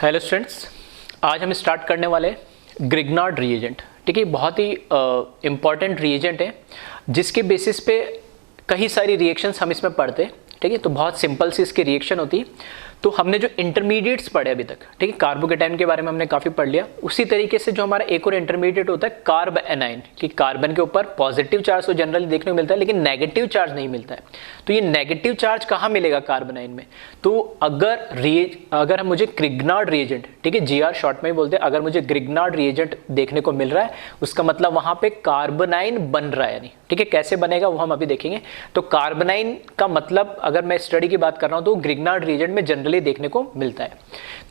Hello students, आज हम start करने वाले ग्रिग्नार्ड रिएजेंट। ठीक है, बहुत ही इम्पॉर्टेंट रिएजेंट है जिसके बेसिस पे कई सारी रिएक्शंस हम इसमें पढ़ते हैं। ठीक है, तो बहुत सिंपल सी इसकी रिएक्शन होती है। तो हमने जो इंटरमीडिएट्स पढ़े अभी तक, ठीक है, कार्बोकेटाइन के बारे में हमने काफ़ी पढ़ लिया। उसी तरीके से जो हमारा एक और इंटरमीडिएट होता है कार्ब एनाइन, कि कार्बन के ऊपर पॉजिटिव चार्ज तो जनरली देखने को मिलता है लेकिन नेगेटिव चार्ज नहीं मिलता है। तो ये नेगेटिव चार्ज कहाँ मिलेगा कार्बोनाइन में? तो अगर मुझे ग्रिग्नार्ड रिएजेंट, ठीक है, जीआर शॉर्ट में ही बोलते हैं, अगर मुझे ग्रिग्नार्ड रिएजेंट देखने को मिल रहा है उसका मतलब वहां पे कार्बोनाइन बन रहा है। नहीं, ठीक है, कैसे बनेगा वो हम अभी देखेंगे। तो कार्बोनाइन का मतलब अगर मैं स्टडी की बात कर रहा हूं तो ग्रिग्नार्ड रिएजेंट में जनरली देखने को मिलता है।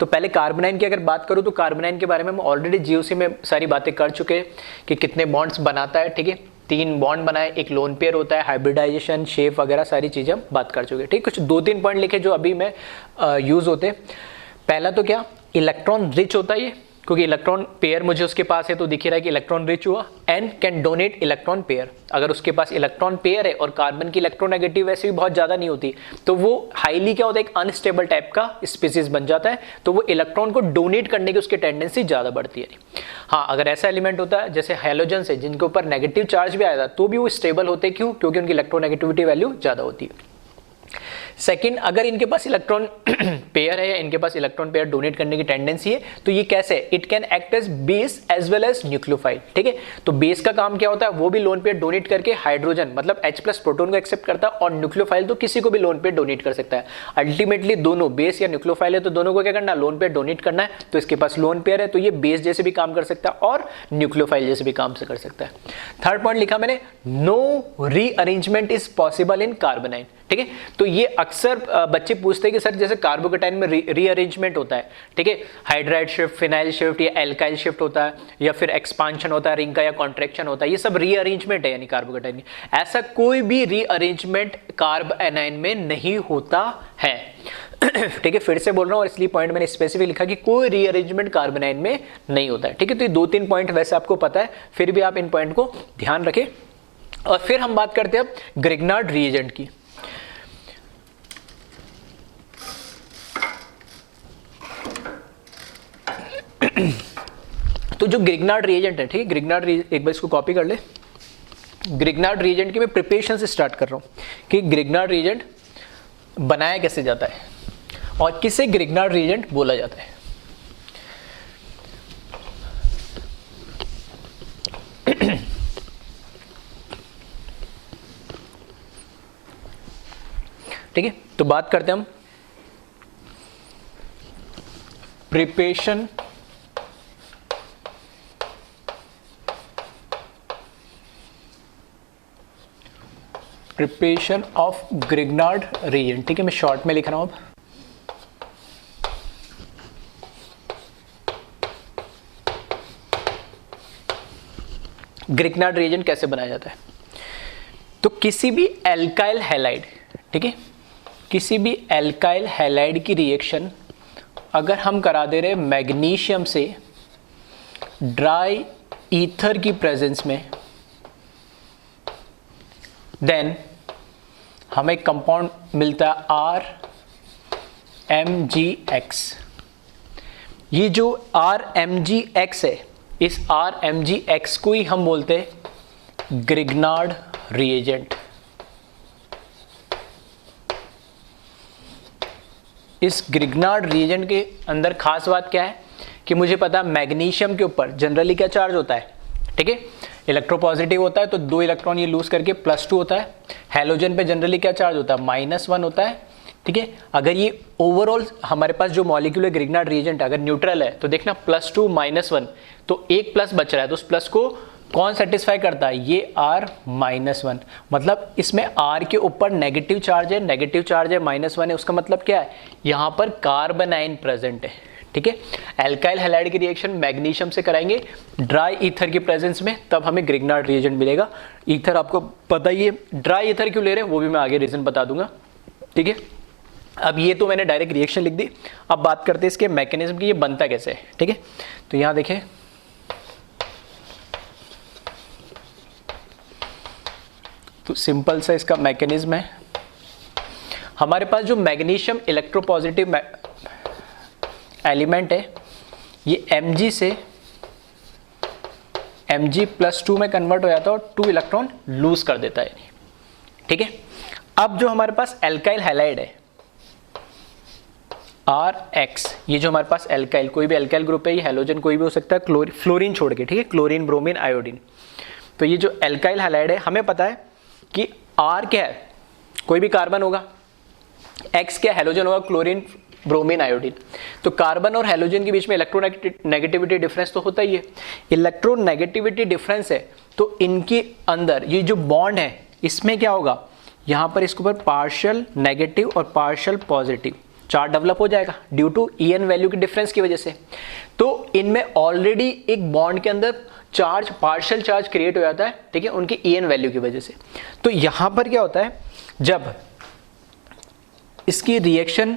तो पहले कार्बोनाइन की अगर बात करूं तो कार्बोनाइन के बारे में हम ऑलरेडी जीओसी में सारी बातें कर चुके हैं कि कितने बॉन्ड्स बनाता है। ठीक है, 3 बॉन्ड बनाए, एक लोन पेयर होता है, हाइब्रिडाइजेशन, शेप वगैरह सारी चीजें हम बात कर चुके हैं। ठीक, कुछ 2-3 पॉइंट लिखे जो अभी में यूज होते हैं। पहला तो क्या, इलेक्ट्रॉन रिच होता है ये, क्योंकि इलेक्ट्रॉन पेयर मुझे उसके पास है तो दिख रहा है कि इलेक्ट्रॉन रिच हुआ। And can donate electron pair, अगर उसके पास इलेक्ट्रॉन पेयर है और कार्बन की इलेक्ट्रोनेगेटिव वैसे भी बहुत ज्यादा नहीं होती तो वो हाईली क्या होता है, एक अनस्टेबल टाइप का स्पीसीज बन जाता है। तो वो इलेक्ट्रॉन को डोनेट करने की उसकी टेंडेंसी ज्यादा बढ़ती है। हाँ, अगर ऐसा एलिमेंट होता है जैसे हैलोजन से जिनके ऊपर नेगेटिव चार्ज भी आया था तो भी वो स्टेबल होते हैं। क्यों? क्योंकि उनकी इलेक्ट्रोनेगेटिविटी वैल्यू ज्यादा होती है। सेकंड, अगर इनके पास इलेक्ट्रॉन पेयर है या इनके पास इलेक्ट्रॉन पेयर डोनेट करने की टेंडेंसी है तो ये कैसे, it can act as base as well as nucleophile. ठीक है, तो बेस का काम क्या होता है, वो भी लोन पेयर डोनेट करके हाइड्रोजन मतलब H+ प्रोटोन को एक्सेप्ट करता है, और न्यूक्लियोफाइल तो किसी को भी लोन पेयर डोनेट कर सकता है। अल्टीमेटली दोनों बेस या न्यूक्लियोफाइल है तो दोनों को क्या करना है, लोन पेयर डोनेट करना है। तो इसके पास लोन पेयर है तो ये बेस जैसे भी काम कर सकता है और न्यूक्लियोफाइल जैसे भी काम से कर सकता है। थर्ड पॉइंट लिखा मैंने, no rearrangement is possible in carbanion. ठीक है, तो ये अक्सर बच्चे पूछते हैं कि सर जैसे कार्बोकेटाइन में रीअरेंजमेंट होता है, ठीक है, हाइड्राइड शिफ्ट, फिनाइल शिफ्ट या एल्काइल शिफ्ट होता है या फिर एक्सपांशन होता है रिंग का या कॉन्ट्रैक्शन होता है, ये सब रीअरेंजमेंट है यानी कार्बोकेटाइन में। ऐसा कोई भी रीअरेंजमेंट कार्ब एनाइन में नहीं होता है। ठीक है, फिर से बोल रहा हूँ और इसलिए पॉइंट मैंने स्पेसिफिक लिखा कि कोई रीअरेंजमेंट कार्बोनाइन में नहीं होता है। ठीक है, तो ये 2-3 पॉइंट वैसे आपको पता है, फिर भी आप इन पॉइंट को ध्यान रखें। और फिर हम बात करते हैं अब ग्रिग्नार्ड रिएजेंट की। तो जो ग्रिग्नार्ड रिएजेंट है, ठीक है, ग्रिग्नार्ड एक बार इसको कॉपी कर ले। ग्रिग्नार्ड रिएजेंट की मैं प्रिपरेशन से स्टार्ट कर रहा हूं कि ग्रिग्नार्ड रिएजेंट बनाया कैसे जाता है और किसे ग्रिग्नार्ड रिएजेंट बोला जाता है। ठीक है, तो बात करते हैं हम प्रिपरेशन ऑफ ग्रिग्नार्ड रिएजेंट। ठीक है, मैं शॉर्ट में लिख रहा हूं अब। ग्रिग्नार्ड रिएजेंट कैसे बनाया जाता है, तो किसी भी एल्काइल हैलाइड, ठीक है, किसी भी एल्काइल हैलाइड की रिएक्शन अगर हम करा दे रहे मैग्नीशियम से ड्राई ईथर की प्रेजेंस में, देन हमें कंपाउंड मिलता है RMgX। ये जो RMgX है, इस RMgX को ही हम बोलते हैं ग्रिग्नार्ड रिएजेंट। इस ग्रिग्नार्ड रिएजेंट के अंदर खास बात क्या है कि मुझे पता मैग्नीशियम के ऊपर जनरली क्या चार्ज होता है, ठीक है, इलेक्ट्रोपॉजिटिव होता है तो 2 इलेक्ट्रॉन ये लूज करके +2 होता है। हैलोजन पे जनरली क्या चार्ज होता है, -1 होता है। ठीक है, अगर ये ओवरऑल हमारे पास जो मॉलिक्यूलर ग्रिग्नार्ड रिएजेंट अगर न्यूट्रल है तो देखना +2 -1 तो एक प्लस बच रहा है, तो उस प्लस को कौन सेटिस्फाई करता है, ये R-1। मतलब इसमें R के ऊपर नेगेटिव चार्ज है, नेगेटिव चार्ज है, -1 है, उसका मतलब क्या है, यहाँ पर कार्बोनाइन प्रेजेंट है। ठीक है, एल्काइल हैलाइड की रिएक्शन मैग्नीशियम से कराएंगे ड्राई ईथर की प्रेजेंस में, तब हमें ग्रिग्नार्ड रिएजेंट मिलेगा। ईथर आपको पता ही है, ड्राई ईथर क्यों ले रहे हैं वो भी मैं आगे रीजन बता दूंगा। ठीक है, अब ये तो मैंने डायरेक्ट रिएक्शन लिख दी। अब बात करते हैं इसके मैकेनिज्म की, ये बनता कैसे है। ठीक है, तो यहाँ देखें, तो सिंपल सा इसका मैकेनिज्म है। हमारे पास जो मैग्नीशियम इलेक्ट्रोपॉजिटिव एलिमेंट है ये Mg से Mg+2 में कन्वर्ट हो जाता है और 2 इलेक्ट्रॉन लूज कर देता है, ठीक है। अब जो हमारे पास एल्काइल हैलाइड है Rx, ये जो हमारे पास एल्काइल, कोई भी एल्काइल ग्रुप है, ये हैलोजन कोई भी हो सकता है फ्लोरीन छोड़ के, ठीक है, क्लोरीन, ब्रोमीन, आयोडीन। तो ये जो एल्काइल हैलाइड है, हमें पता है कि R क्या है, कोई भी कार्बन होगा, X क्या हैलोजन होगा, क्लोरीन, ब्रोमीन, आयोडीन। तो कार्बन और हैलोजन के बीच में इलेक्ट्रोनेगेटिविटी डिफरेंस तो होता ही है। इलेक्ट्रोनेगेटिविटी डिफरेंस है तो इनके अंदर ये जो बॉन्ड है इसमें क्या होगा, यहाँ पर इसके ऊपर पार्शियल नेगेटिव और पार्शियल पॉजिटिव चार्ज डेवलप हो जाएगा ड्यू टू En वैल्यू की डिफरेंस की वजह से। तो इनमें ऑलरेडी एक बॉन्ड के अंदर चार्ज, पार्शियल चार्ज क्रिएट हो जाता है, ठीक है, उनकी En वैल्यू की वजह से। तो यहाँ पर क्या होता है, जब इसकी रिएक्शन,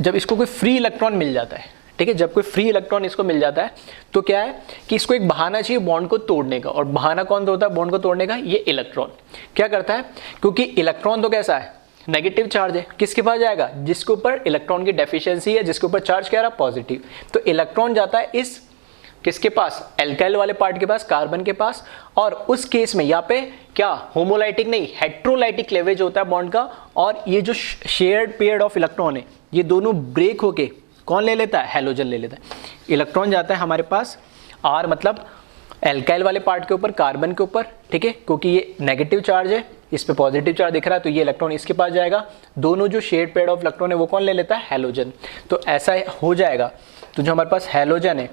जब इसको कोई फ्री इलेक्ट्रॉन मिल जाता है, ठीक है, जब कोई फ्री इलेक्ट्रॉन इसको मिल जाता है तो क्या है कि इसको एक बहाना चाहिए बॉन्ड को तोड़ने का। और बहाना कौन होता है बॉन्ड को तोड़ने का, ये इलेक्ट्रॉन क्या करता है, क्योंकि इलेक्ट्रॉन तो कैसा है, नेगेटिव चार्ज है, किसके पास जाएगा, जिसके ऊपर इलेक्ट्रॉन की डेफिशिएंसी है, जिसके ऊपर चार्ज क्या रहा, पॉजिटिव। तो इलेक्ट्रॉन जाता है इस किसके पास, एल्काइल वाले पार्ट के पास, कार्बन के पास। और उस केस में यहाँ पे क्या, होमोलाइटिक नहीं, हेट्रोलाइटिक क्लेवेज होता है बॉन्ड का। और ये जो शेयर्ड पेयर ऑफ इलेक्ट्रॉन है, ये दोनों ब्रेक होके कौन ले लेता है, हैलोजन ले लेता है। इलेक्ट्रॉन जाता है हमारे पास R मतलब एल्काइल वाले पार्ट के ऊपर, कार्बन के ऊपर, ठीक है, क्योंकि ये नेगेटिव चार्ज है, इस पे पॉजिटिव चार्ज दिख रहा है, तो ये इलेक्ट्रॉन इसके पास जाएगा। दोनों जो शेयर्ड पेयर ऑफ इलेक्ट्रॉन है वो कौन ले लेता है, हैलोजन। तो ऐसा हो जाएगा। तो जो हमारे पास हैलोजन है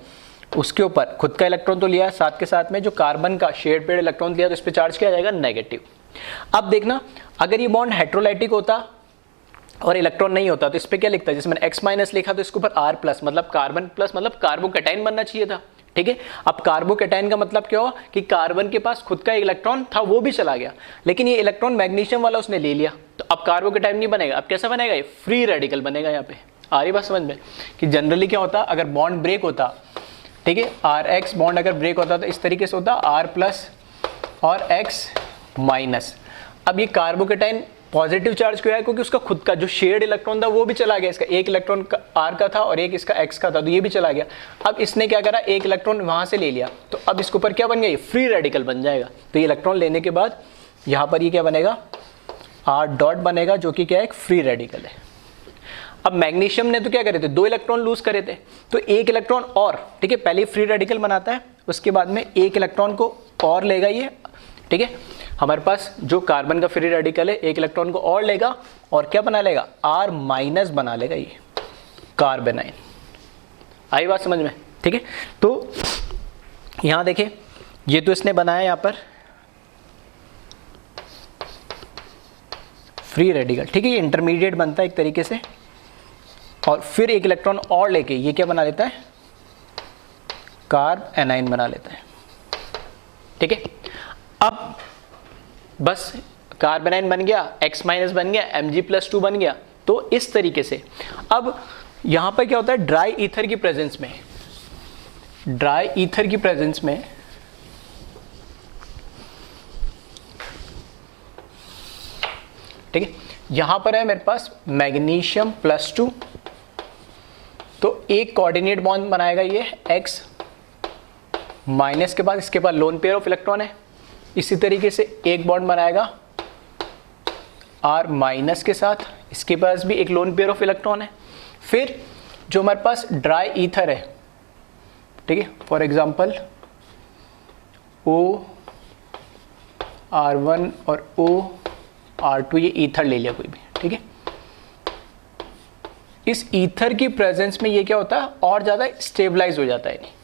उसके ऊपर खुद का इलेक्ट्रॉन तो लिया, साथ के साथ में जो कार्बन का शेयर्ड पेयर इलेक्ट्रॉन लिया, तो इस पर चार्ज किया जाएगा नेगेटिव। अब देखना, अगर ये बॉन्ड हेट्रोलाइटिक होता और इलेक्ट्रॉन नहीं होता तो इस पे क्या लिखता है, जिसमें X- लिखा तो इसके ऊपर R+ मतलब कार्बन प्लस, मतलब कार्बोकैटायन बनना चाहिए था, ठीक है। अब कार्बोकैटायन का मतलब क्या हुआ कि कार्बन के पास खुद का इलेक्ट्रॉन था, वो भी चला गया, लेकिन ये इलेक्ट्रॉन मैग्नीशियम वाला उसने ले लिया, तो अब कार्बोकैटायन नहीं बनेगा। अब कैसा बनेगा, ये फ्री रेडिकल बनेगा। यहाँ पे आ रही बात समझ में कि जनरली क्या होता, अगर बॉन्ड ब्रेक होता, ठीक है, Rx बॉन्ड अगर ब्रेक होता तो इस तरीके से होता R+ और X-। अब ये कार्बोकैटायन पॉजिटिव चार्ज क्यों है, क्योंकि उसका खुद का जो शेयर्ड इलेक्ट्रॉन था वो भी चला गया। इसका एक इलेक्ट्रॉन R का था और एक इसका X का था, तो ये भी चला गया। अब इसने क्या करा, एक इलेक्ट्रॉन वहां से ले लिया, तो अब इसके ऊपर क्या बन गया, ये फ्री रेडिकल बन जाएगा। तो ये इलेक्ट्रॉन लेने के बाद यहाँ पर ये क्या बनेगा, R बनेगा, जो कि क्या है, एक फ्री रेडिकल है। अब मैग्नीशियम ने तो क्या करे थे, 2 इलेक्ट्रॉन लूज करे थे, तो एक इलेक्ट्रॉन और, ठीक है, पहले फ्री रेडिकल बनाता है, उसके बाद में एक इलेक्ट्रॉन को और लेगा ये, ठीक है। हमारे पास जो कार्बन का फ्री रेडिकल है, एक इलेक्ट्रॉन को और लेगा और क्या बना लेगा, R- बना लेगा, ये कार्बेनाइन। आई बात समझ में, ठीक है। तो यहां देखिए, ये तो इसने बनाया यहां पर फ्री रेडिकल, ठीक है, ये इंटरमीडिएट बनता है एक तरीके से, और फिर एक इलेक्ट्रॉन और लेके ये क्या बना लेता है, कार्बेनाइन बना लेता है, ठीक है। अब बस कार्बेनाइन बन गया, X- बन गया, Mg+2 बन गया। तो इस तरीके से अब यहां पर क्या होता है, ड्राई ईथर की प्रेजेंस में, ड्राई ईथर की प्रेजेंस में ठीक है, यहां पर है मेरे पास मैग्नीशियम+2, तो एक कोऑर्डिनेट बॉन्ड बनाएगा ये X- के बाद, इसके बाद लोन पेयर ऑफ इलेक्ट्रॉन है। इसी तरीके से एक बॉन्ड बनाएगा R- के साथ, इसके पास भी एक लोन पेयर ऑफ इलेक्ट्रॉन है। फिर जो हमारे पास ड्राई ईथर है, ठीक है, फॉर एग्जांपल OR1 और OR2, ये ईथर ले लिया कोई भी, ठीक है। इस ईथर की प्रेजेंस में ये क्या होता है, और ज्यादा स्टेबलाइज हो जाता है,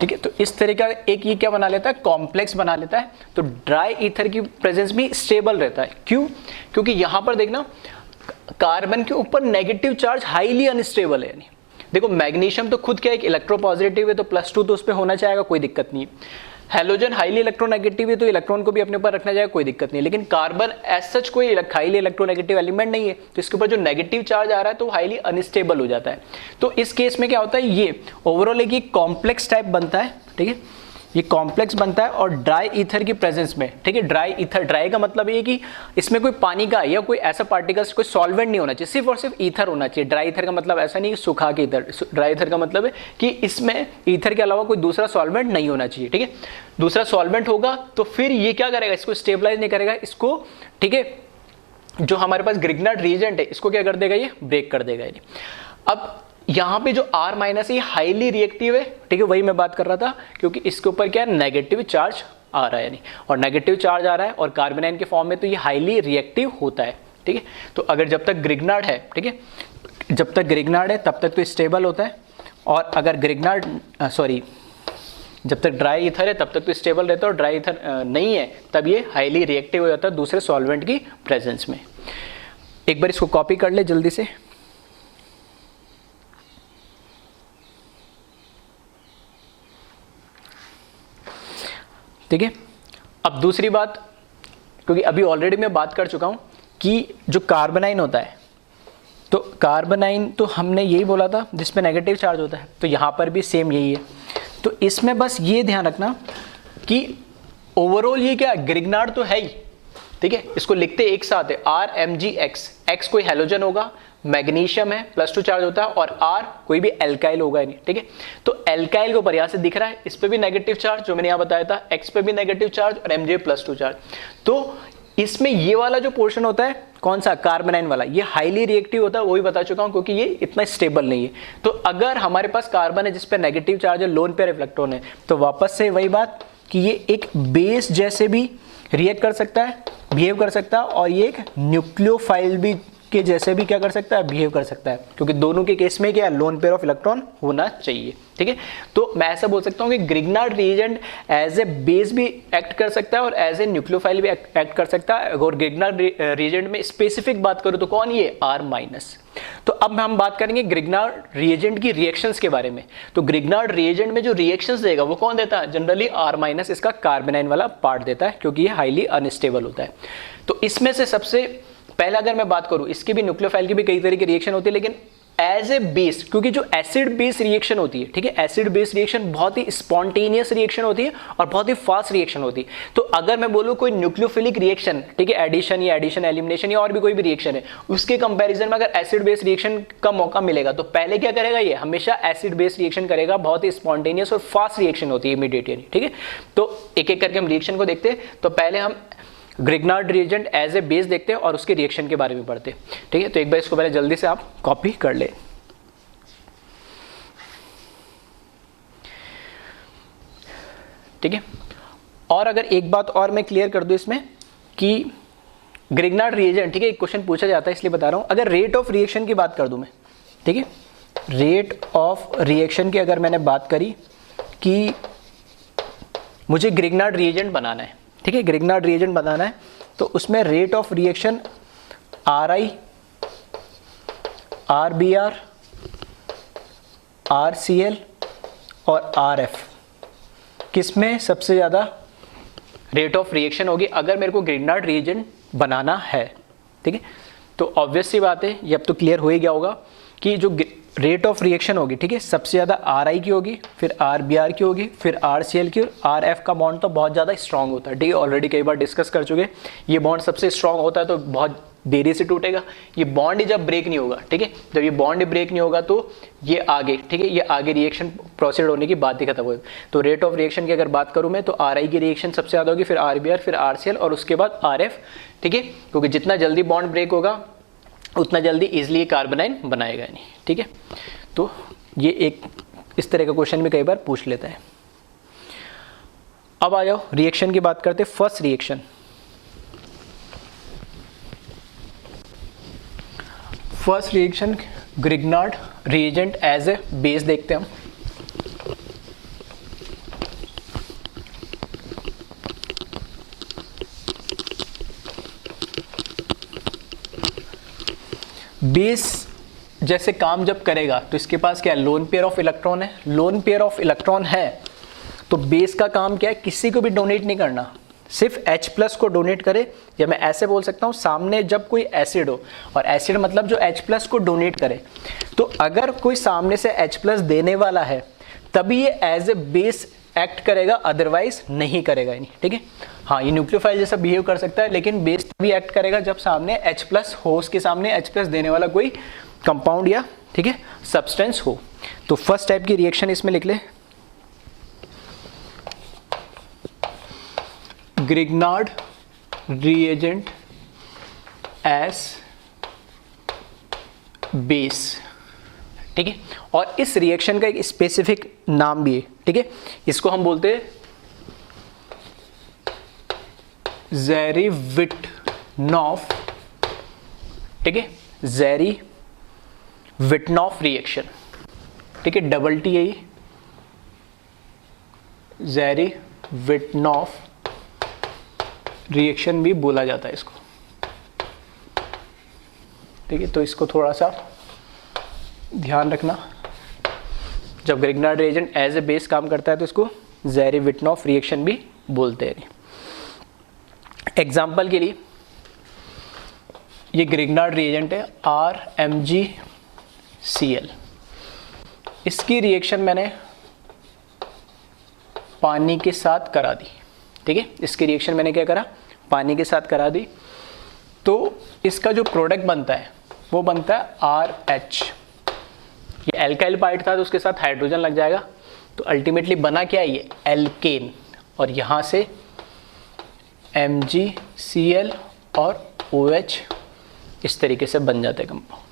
ठीक है। तो इस तरह का एक ये क्या बना लेता है, कॉम्प्लेक्स बना लेता है। तो ड्राई ईथर की प्रेजेंस भी स्टेबल रहता है, क्यों, क्योंकि यहां पर देखना कार्बन के ऊपर नेगेटिव चार्ज हाईली अनस्टेबल है। यानी देखो, मैग्नीशियम तो खुद क्या एक इलेक्ट्रोपॉजिटिव है, तो +2 तो उस पर होना चाहेगा, कोई दिक्कत नहीं। हैलोजन हाईली इलेक्ट्रोनेगेटिव है, तो इलेक्ट्रॉन को भी अपने ऊपर रखना जाएगा, कोई दिक्कत नहीं। लेकिन कार्बन एज सच कोई हाईली इलेक्ट्रोनेगेटिव एलिमेंट नहीं है, तो इसके ऊपर जो नेगेटिव चार्ज आ रहा है तो हाईली अनस्टेबल हो जाता है। तो इस केस में क्या होता है, ये ओवरऑल एक कॉम्प्लेक्स टाइप बनता है, ठीक है। ये कॉम्प्लेक्स बनता है और ड्राई ईथर की प्रेजेंस में, ठीक है। ड्राई ईथर, ड्राई का मतलब ये कि इसमें कोई पानी का या कोई ऐसा पार्टिकल्स, कोई सॉल्वेंट नहीं होना चाहिए, सिर्फ और सिर्फ ईथर होना चाहिए। ड्राई ईथर का मतलब ऐसा नहीं कि सूखा के ईथर, ड्राई ईथर का मतलब है कि इसमें ईथर के अलावा कोई दूसरा सॉल्वेंट नहीं होना चाहिए, ठीक है। दूसरा सॉल्वेंट होगा तो फिर ये क्या करेगा, इसको स्टेबलाइज नहीं करेगा, इसको, ठीक है, जो हमारे पास ग्रिग्नार्ड रिएजेंट है इसको क्या कर देगा, ये ब्रेक कर देगा। अब यहाँ पे जो R माइनस ये हाईली रिएक्टिव है, ठीक है, वही मैं बात कर रहा था, क्योंकि इसके ऊपर क्या है, नेगेटिव चार्ज आ रहा है, यानी और नेगेटिव चार्ज आ रहा है और कार्बोनाइन के फॉर्म में, तो ये हाईली रिएक्टिव होता है, ठीक है। तो अगर जब तक ग्रिग्नार्ड है, ठीक है, जब तक ग्रिग्नार्ड है तब तक तो स्टेबल होता है, और अगर ग्रिग्नार्ड जब तक ड्राई ईथर है तब तक तो स्टेबल रहता है, और ड्राई ईथर नहीं है तब ये हाईली रिएक्टिव हो जाता है दूसरे सॉल्वेंट की प्रेजेंस में। एक बार इसको कॉपी कर ले जल्दी से। ठीक है, अब दूसरी बात, क्योंकि अभी ऑलरेडी मैं बात कर चुका हूं कि जो कार्बोनाइन होता है, तो कार्बोनाइन तो हमने यही बोला था जिसमें नेगेटिव चार्ज होता है, तो यहां पर भी सेम यही है। तो इसमें बस ये ध्यान रखना कि ओवरऑल ये क्या ग्रिग्नार्ड तो है ही, ठीक है, इसको लिखते एक साथ है RMgX, X कोई हेलोजन होगा, मैग्नीशियम है, +2 चार्ज होता है, और R कोई भी एल्काइल होगा नहीं, ठीक है। तो एल्काइल के ऊपर यहाँ से दिख रहा है, इस पे भी नेगेटिव चार्ज जो मैंने यहाँ बताया था, X पे भी नेगेटिव चार्ज और Mj +2 चार्ज। तो इसमें ये वाला जो पोर्शन होता है कौन सा, कार्बोनाइन वाला, ये हाईली रिएक्टिव होता है, वो भी बता चुका हूँ, क्योंकि ये इतना स्टेबल नहीं है। तो अगर हमारे पास कार्बन है जिस पे नेगेटिव चार्ज है, लोन पेयर इलेक्ट्रॉन है, तो वापस से वही बात कि ये एक बेस जैसे भी रिएक्ट कर सकता है, बिहेव कर सकता है, और ये एक न्यूक्लियोफाइल भी के जैसे भी क्या कर सकता है, बिहेव कर सकता है, क्योंकि दोनों के केस में क्या लोन पेयर ऑफ इलेक्ट्रॉन होना चाहिए, ठीक है। तो मैं ऐसा बोल सकता हूं कि Grignard reagent as a base भी एक्ट कर सकता है और एज ए न्यूक्लियोफाइल भी एक्ट कर सकता है। और ग्रिग्नार्ड रिएजेंट में स्पेसिफिक बात करूं तो कौन, ये R-। तो अब हम बात करेंगे ग्रिग्नार्ड रिएजेंट की रिएक्शंस के बारे में। तो ग्रिग्नार्ड रिएजेंट में जो रिएक्शंस देगा वो कौन देता है, जनरली R-, इसका कार्बोनाइन वाला पार्ट देता है, क्योंकि ये हाईली अनस्टेबल होता है। तो इसमें से सबसे पहला अगर मैं बात करूं, इसकी भी न्यूक्लियोफाइल की भी कई तरह की रिएक्शन होती है, लेकिन एज ए बेस, क्योंकि जो एसिड बेस रिएक्शन होती है, ठीक है, एसिड बेस रिएक्शन बहुत ही स्पॉन्टेनियस रिएक्शन होती है और बहुत ही फास्ट रिएक्शन होती है। तो अगर मैं बोलूं कोई न्यूक्लियोफिलिक रिएक्शन, ठीक है, एडिशन या एडिशन एलिमिनेशन या और भी कोई भी रिएक्शन है, उसके कंपैरिजन में अगर एसिड बेस रिएक्शन का मौका मिलेगा तो पहले क्या करेगा, ये हमेशा एसिड बेस रिएक्शन करेगा, बहुत ही स्पॉन्टेनियस और फास्ट रिएक्शन होती है इमीडिएटली, ठीक है। तो एक एक करके हम रिएक्शन को देखते हैं। तो पहले हम Grignard reagent as a base देखते हैं और उसके रिएक्शन के बारे में पढ़ते हैं, ठीक है। तो एक बार इसको पहले जल्दी से आप कॉपी कर ले। ठीक है, और अगर एक बात और मैं क्लियर कर दूं इसमें कि ग्रिग्नार्ड रिएजेंट, ठीक है, एक क्वेश्चन पूछा जाता है इसलिए बता रहा हूं, अगर रेट ऑफ रिएक्शन की बात कर दूं मैं, ठीक है, रेट ऑफ रिएक्शन की अगर मैंने बात करी कि मुझे ग्रिग्नार्ड रिएजेंट बनाना है, ठीक है, ग्रिग्नार्ड रिएजेंट बनाना है, तो उसमें rate of reaction RI, RBr, RCl और RF किसमें सबसे ज़्यादा रेट ऑफ रिएक्शन होगी अगर मेरे को ग्रिग्नार्ड रिएजेंट बनाना है, ठीक है। तो ऑब्वियस सी बात है, ये अब तो क्लियर हो ही गया होगा कि जो रेट ऑफ रिएक्शन होगी, ठीक है, सबसे ज़्यादा RI की होगी, फिर RBr की होगी, फिर RCl की, और RF का बॉन्ड तो बहुत ज़्यादा स्ट्रांग होता है, ठीक है, ऑलरेडी कई बार डिस्कस कर चुके। ये बॉन्ड सबसे स्ट्रांग होता है तो बहुत देरी से टूटेगा, ये बॉन्ड ही जब ब्रेक नहीं होगा, ठीक है, जब ये बॉन्ड ही ब्रेक नहीं होगा तो ये आगे, ठीक है, ये आगे रिएक्शन प्रोसीड होने की बात ही खत्म होगी। तो रेट ऑफ रिएक्शन की अगर बात करूँ मैं तो RI की रिएक्शन सबसे ज़्यादा होगी, फिर RBr, फिर RCl और उसके बाद RF, ठीक है, क्योंकि जितना जल्दी बॉन्ड ब्रेक होगा उतना जल्दी इजिली कार्बोनाइन बनाएगा नहीं, ठीक है। तो ये एक इस तरह का क्वेश्चन भी कई बार पूछ लेता है। अब आ जाओ रिएक्शन की बात करते हैं। First reaction, Grignard reagent as a base देखते हैं हम। बेस जैसे काम जब करेगा तो इसके पास क्या है, लोन पेयर ऑफ इलेक्ट्रॉन है। लोन पेयर ऑफ इलेक्ट्रॉन है तो बेस का काम क्या है, किसी को भी डोनेट नहीं करना, सिर्फ H+ को डोनेट करे, या मैं ऐसे बोल सकता हूँ सामने जब कोई एसिड हो, और एसिड मतलब जो H+ को डोनेट करे, तो अगर कोई सामने से H+ देने वाला है तभी ये एज ए बेस एक्ट करेगा, अदरवाइज नहीं करेगा नहीं, ठीक है। हाँ, ये न्यूक्लियोफाइल जैसा बिहेव कर सकता है, लेकिन बेस भी एक्ट करेगा जब सामने H+ हो, उसके सामने H+ देने वाला कोई कंपाउंड या, ठीक है, सब्सटेंस हो। तो फर्स्ट टाइप की रिएक्शन इसमें लिख ले, ग्रिग्नार्ड रिएजेंट एज बेस, ठीक है। और इस रिएक्शन का एक स्पेसिफिक नाम भी है, ठीक है, इसको हम बोलते हैं ज़ेरी-विट्नॉफ, ठीक है, ज़ेरी-विट्नॉफ रिएक्शन, ठीक है, डबल टी है, ज़ेरी-विट्नॉफ रिएक्शन भी बोला जाता है इसको, ठीक है। तो इसको थोड़ा सा ध्यान रखना, जब Grignard reagent as a base काम करता है तो इसको ज़ेरी-विट्नॉफ रिएक्शन भी बोलते हैं। एग्जाम्पल के लिए ये ग्रिग्नार्ड रिएजेंट है RMgCl, इसकी रिएक्शन मैंने पानी के साथ करा दी, ठीक है, इसकी रिएक्शन मैंने क्या करा, पानी के साथ करा दी। तो इसका जो प्रोडक्ट बनता है वो बनता है RH, ये एल्काइल पार्ट था तो उसके साथ हाइड्रोजन लग जाएगा, तो अल्टीमेटली बना क्या है, ये एल्केन, और यहाँ से MgCl और OH इस तरीके से बन जाते हैं कंपाउंड।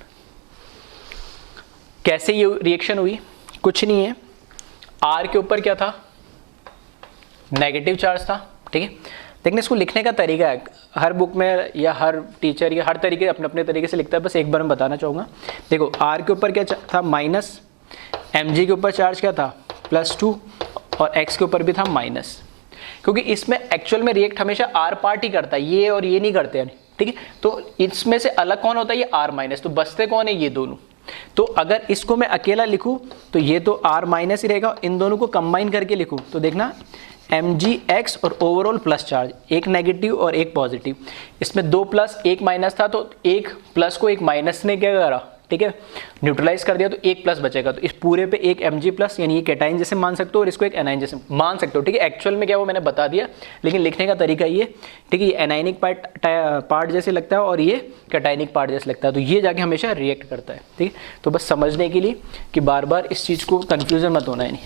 कैसे ये रिएक्शन हुई, कुछ नहीं है, R के ऊपर क्या था, नेगेटिव चार्ज था, ठीक है। देखने इसको लिखने का तरीका है, हर बुक में या हर टीचर या हर तरीके अपने अपने तरीके से लिखता है, बस एक बार मैं बताना चाहूँगा। देखो R के ऊपर क्या था, माइनस, Mg के ऊपर चार्ज क्या था, +2, और X के ऊपर भी था माइनस, क्योंकि इसमें एक्चुअल में रिएक्ट हमेशा R पार्ट ही करता है, ये और ये नहीं करते हैं, ठीक है। तो इसमें से अलग कौन होता है, ये R-, तो बचते कौन है, ये दोनों। तो अगर इसको मैं अकेला लिखूं तो ये तो R- ही रहेगा, इन दोनों को कंबाइन करके लिखूं तो देखना Mgx और ओवरऑल प्लस चार्ज, एक नेगेटिव और एक पॉजिटिव, इसमें 2 प्लस 1 माइनस था, तो एक प्लस को एक माइनस ने क्या करा, ठीक है, न्यूट्रलाइज कर दिया, तो एक प्लस बचेगा, तो इस पूरे पे एक Mg+, यानी ये कैटाइन जैसे मान सकते हो और इसको एक एनाइन जैसे मान सकते हो, ठीक है। एक्चुअल में क्या वो मैंने बता दिया, लेकिन लिखने का तरीका ये, ठीक है, ये एनाइनिक पार्ट जैसे लगता है और ये कैटाइनिक पार्ट जैसे लगता है, तो ये जाके हमेशा रिएक्ट करता है, ठीक है। तो बस समझने के लिए कि बार बार इस चीज़ को कन्फ्यूजन मत होना है नहीं।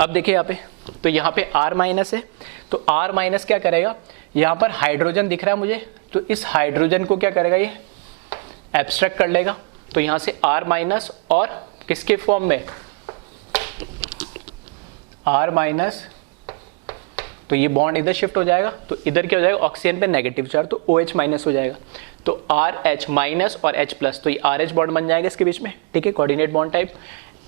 अब देखिए यहाँ पे, तो यहाँ पे R- है, तो R- क्या करेगा, यहाँ पर हाइड्रोजन दिख रहा है मुझे, तो इस हाइड्रोजन को क्या करेगा, ये एब्स्ट्रैक्ट कर लेगा, तो यहाँ से R- और किसके फॉर्म में, R-, तो ये बॉन्ड इधर शिफ्ट हो जाएगा, तो इधर क्या हो जाएगा, ऑक्सीजन पे नेगेटिव चार्ज, तो OH- हो जाएगा, तो RH- और H+, तो ये RH बॉन्ड बन जाएगा इसके बीच में, ठीक है, कोऑर्डिनेट बॉन्ड टाइप।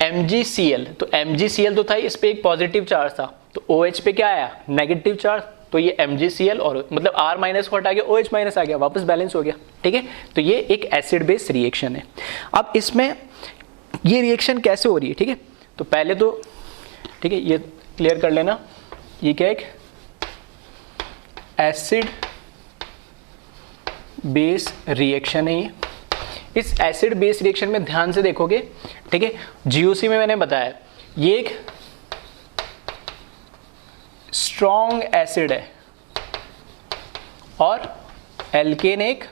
MgCl, तो MgCl तो था, इस पे एक पॉजिटिव चार्ज था, तो OH पे क्या आया, नेगेटिव चार्ज, तो ये MgCl और मतलब R- को हटा के OH- आ गया, वापस बैलेंस हो गया, ठीक है। तो ये एक एसिड बेस रिएक्शन है। अब इसमें ये रिएक्शन कैसे हो रही है, ठीक है, तो पहले तो ठीक है ये क्लियर कर लेना, ये क्या एक एसिड बेस रिएक्शन है। ये इस एसिड बेस रिएक्शन में ध्यान से देखोगे, ठीक है, GOC में मैंने बताया ये एक स्ट्रॉन्ग एसिड है और एल्केन एक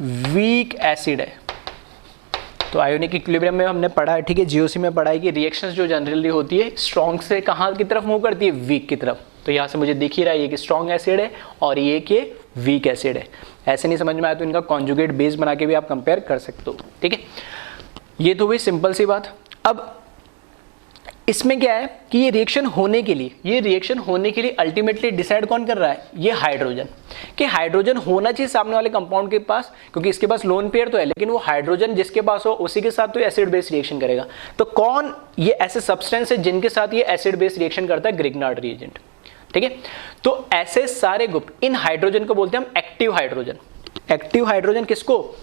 वीक एसिड है। तो आयोनिक इक्विलिब्रियम में हमने पढ़ा है, ठीक है, GOC में पढ़ा है कि रिएक्शंस जो जनरली होती है स्ट्रॉन्ग से कहाँ की तरफ मूव करती है, वीक की तरफ। तो यहाँ से मुझे दिख ही रहा है ये कि स्ट्रॉन्ग एसिड है और ये कि वीक एसिड है। ऐसे नहीं समझ में आया तो इनका कॉन्जुगेट बेस बना के भी आप कंपेयर कर सकते हो, ठीक है। ये तो हुई सिंपल सी बात। अब इसमें क्या है कि ये रिएक्शन होने के लिए अल्टीमेटली डिसाइड कौन कर रहा है, ये हाइड्रोजन, कि हाइड्रोजन होना चाहिए सामने वाले कंपाउंड के पास, क्योंकि इसके पास लोन पेयर तो है, लेकिन वो हाइड्रोजन जिसके पास हो उसी के साथ तो एसिड बेस रिएक्शन करेगा। तो कौन ये ऐसे सब्सटेंस है जिनके साथ ये एसिड बेस रिएक्शन करता है, ग्रिग्नार्ड रिएजेंट, ठीक है। तो ऐसे सारे ग्रुप, इन हाइड्रोजन को बोलते हैं हम एक्टिव हाइड्रोजन। एक्टिव हाइड्रोजन किसको,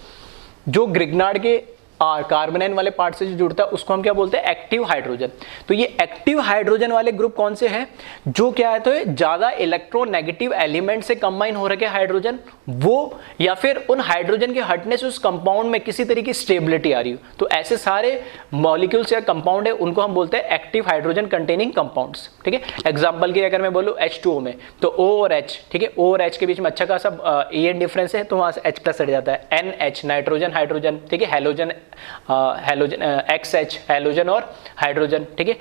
जो ग्रिग्नार्ड के कार्बोनाइन वाले पार्ट से जो जुड़ता है उसको हम क्या बोलते हैं, एक्टिव हाइड्रोजन। तो ये एक्टिव हाइड्रोजन वाले ग्रुप कौन से हैं, जो क्या है, तो ज्यादा इलेक्ट्रोनेगेटिव एलिमेंट से कंबाइन हो रखे हाइड्रोजन वो, या फिर उन हाइड्रोजन के हटने से उस कंपाउंड में किसी तरीके की स्टेबिलिटी आ रही हो। तो ऐसे सारे मॉलिक्यूल्स या कंपाउंड है उनको हम बोलते हैं एक्टिव हाइड्रोजन कंटेनिंग कंपाउंड्स। ठीक है, एग्जांपल के अगर मैं बोलूं H2O में, तो O और H, ठीक है, O और H के बीच में अच्छा खासा EN डिफरेंस है, तो वहां से H प्लस हट जाता है। NH नाइट्रोजन हाइड्रोजन, ठीक है, हेलोजन XH हेलोजन और हाइड्रोजन, ठीक है,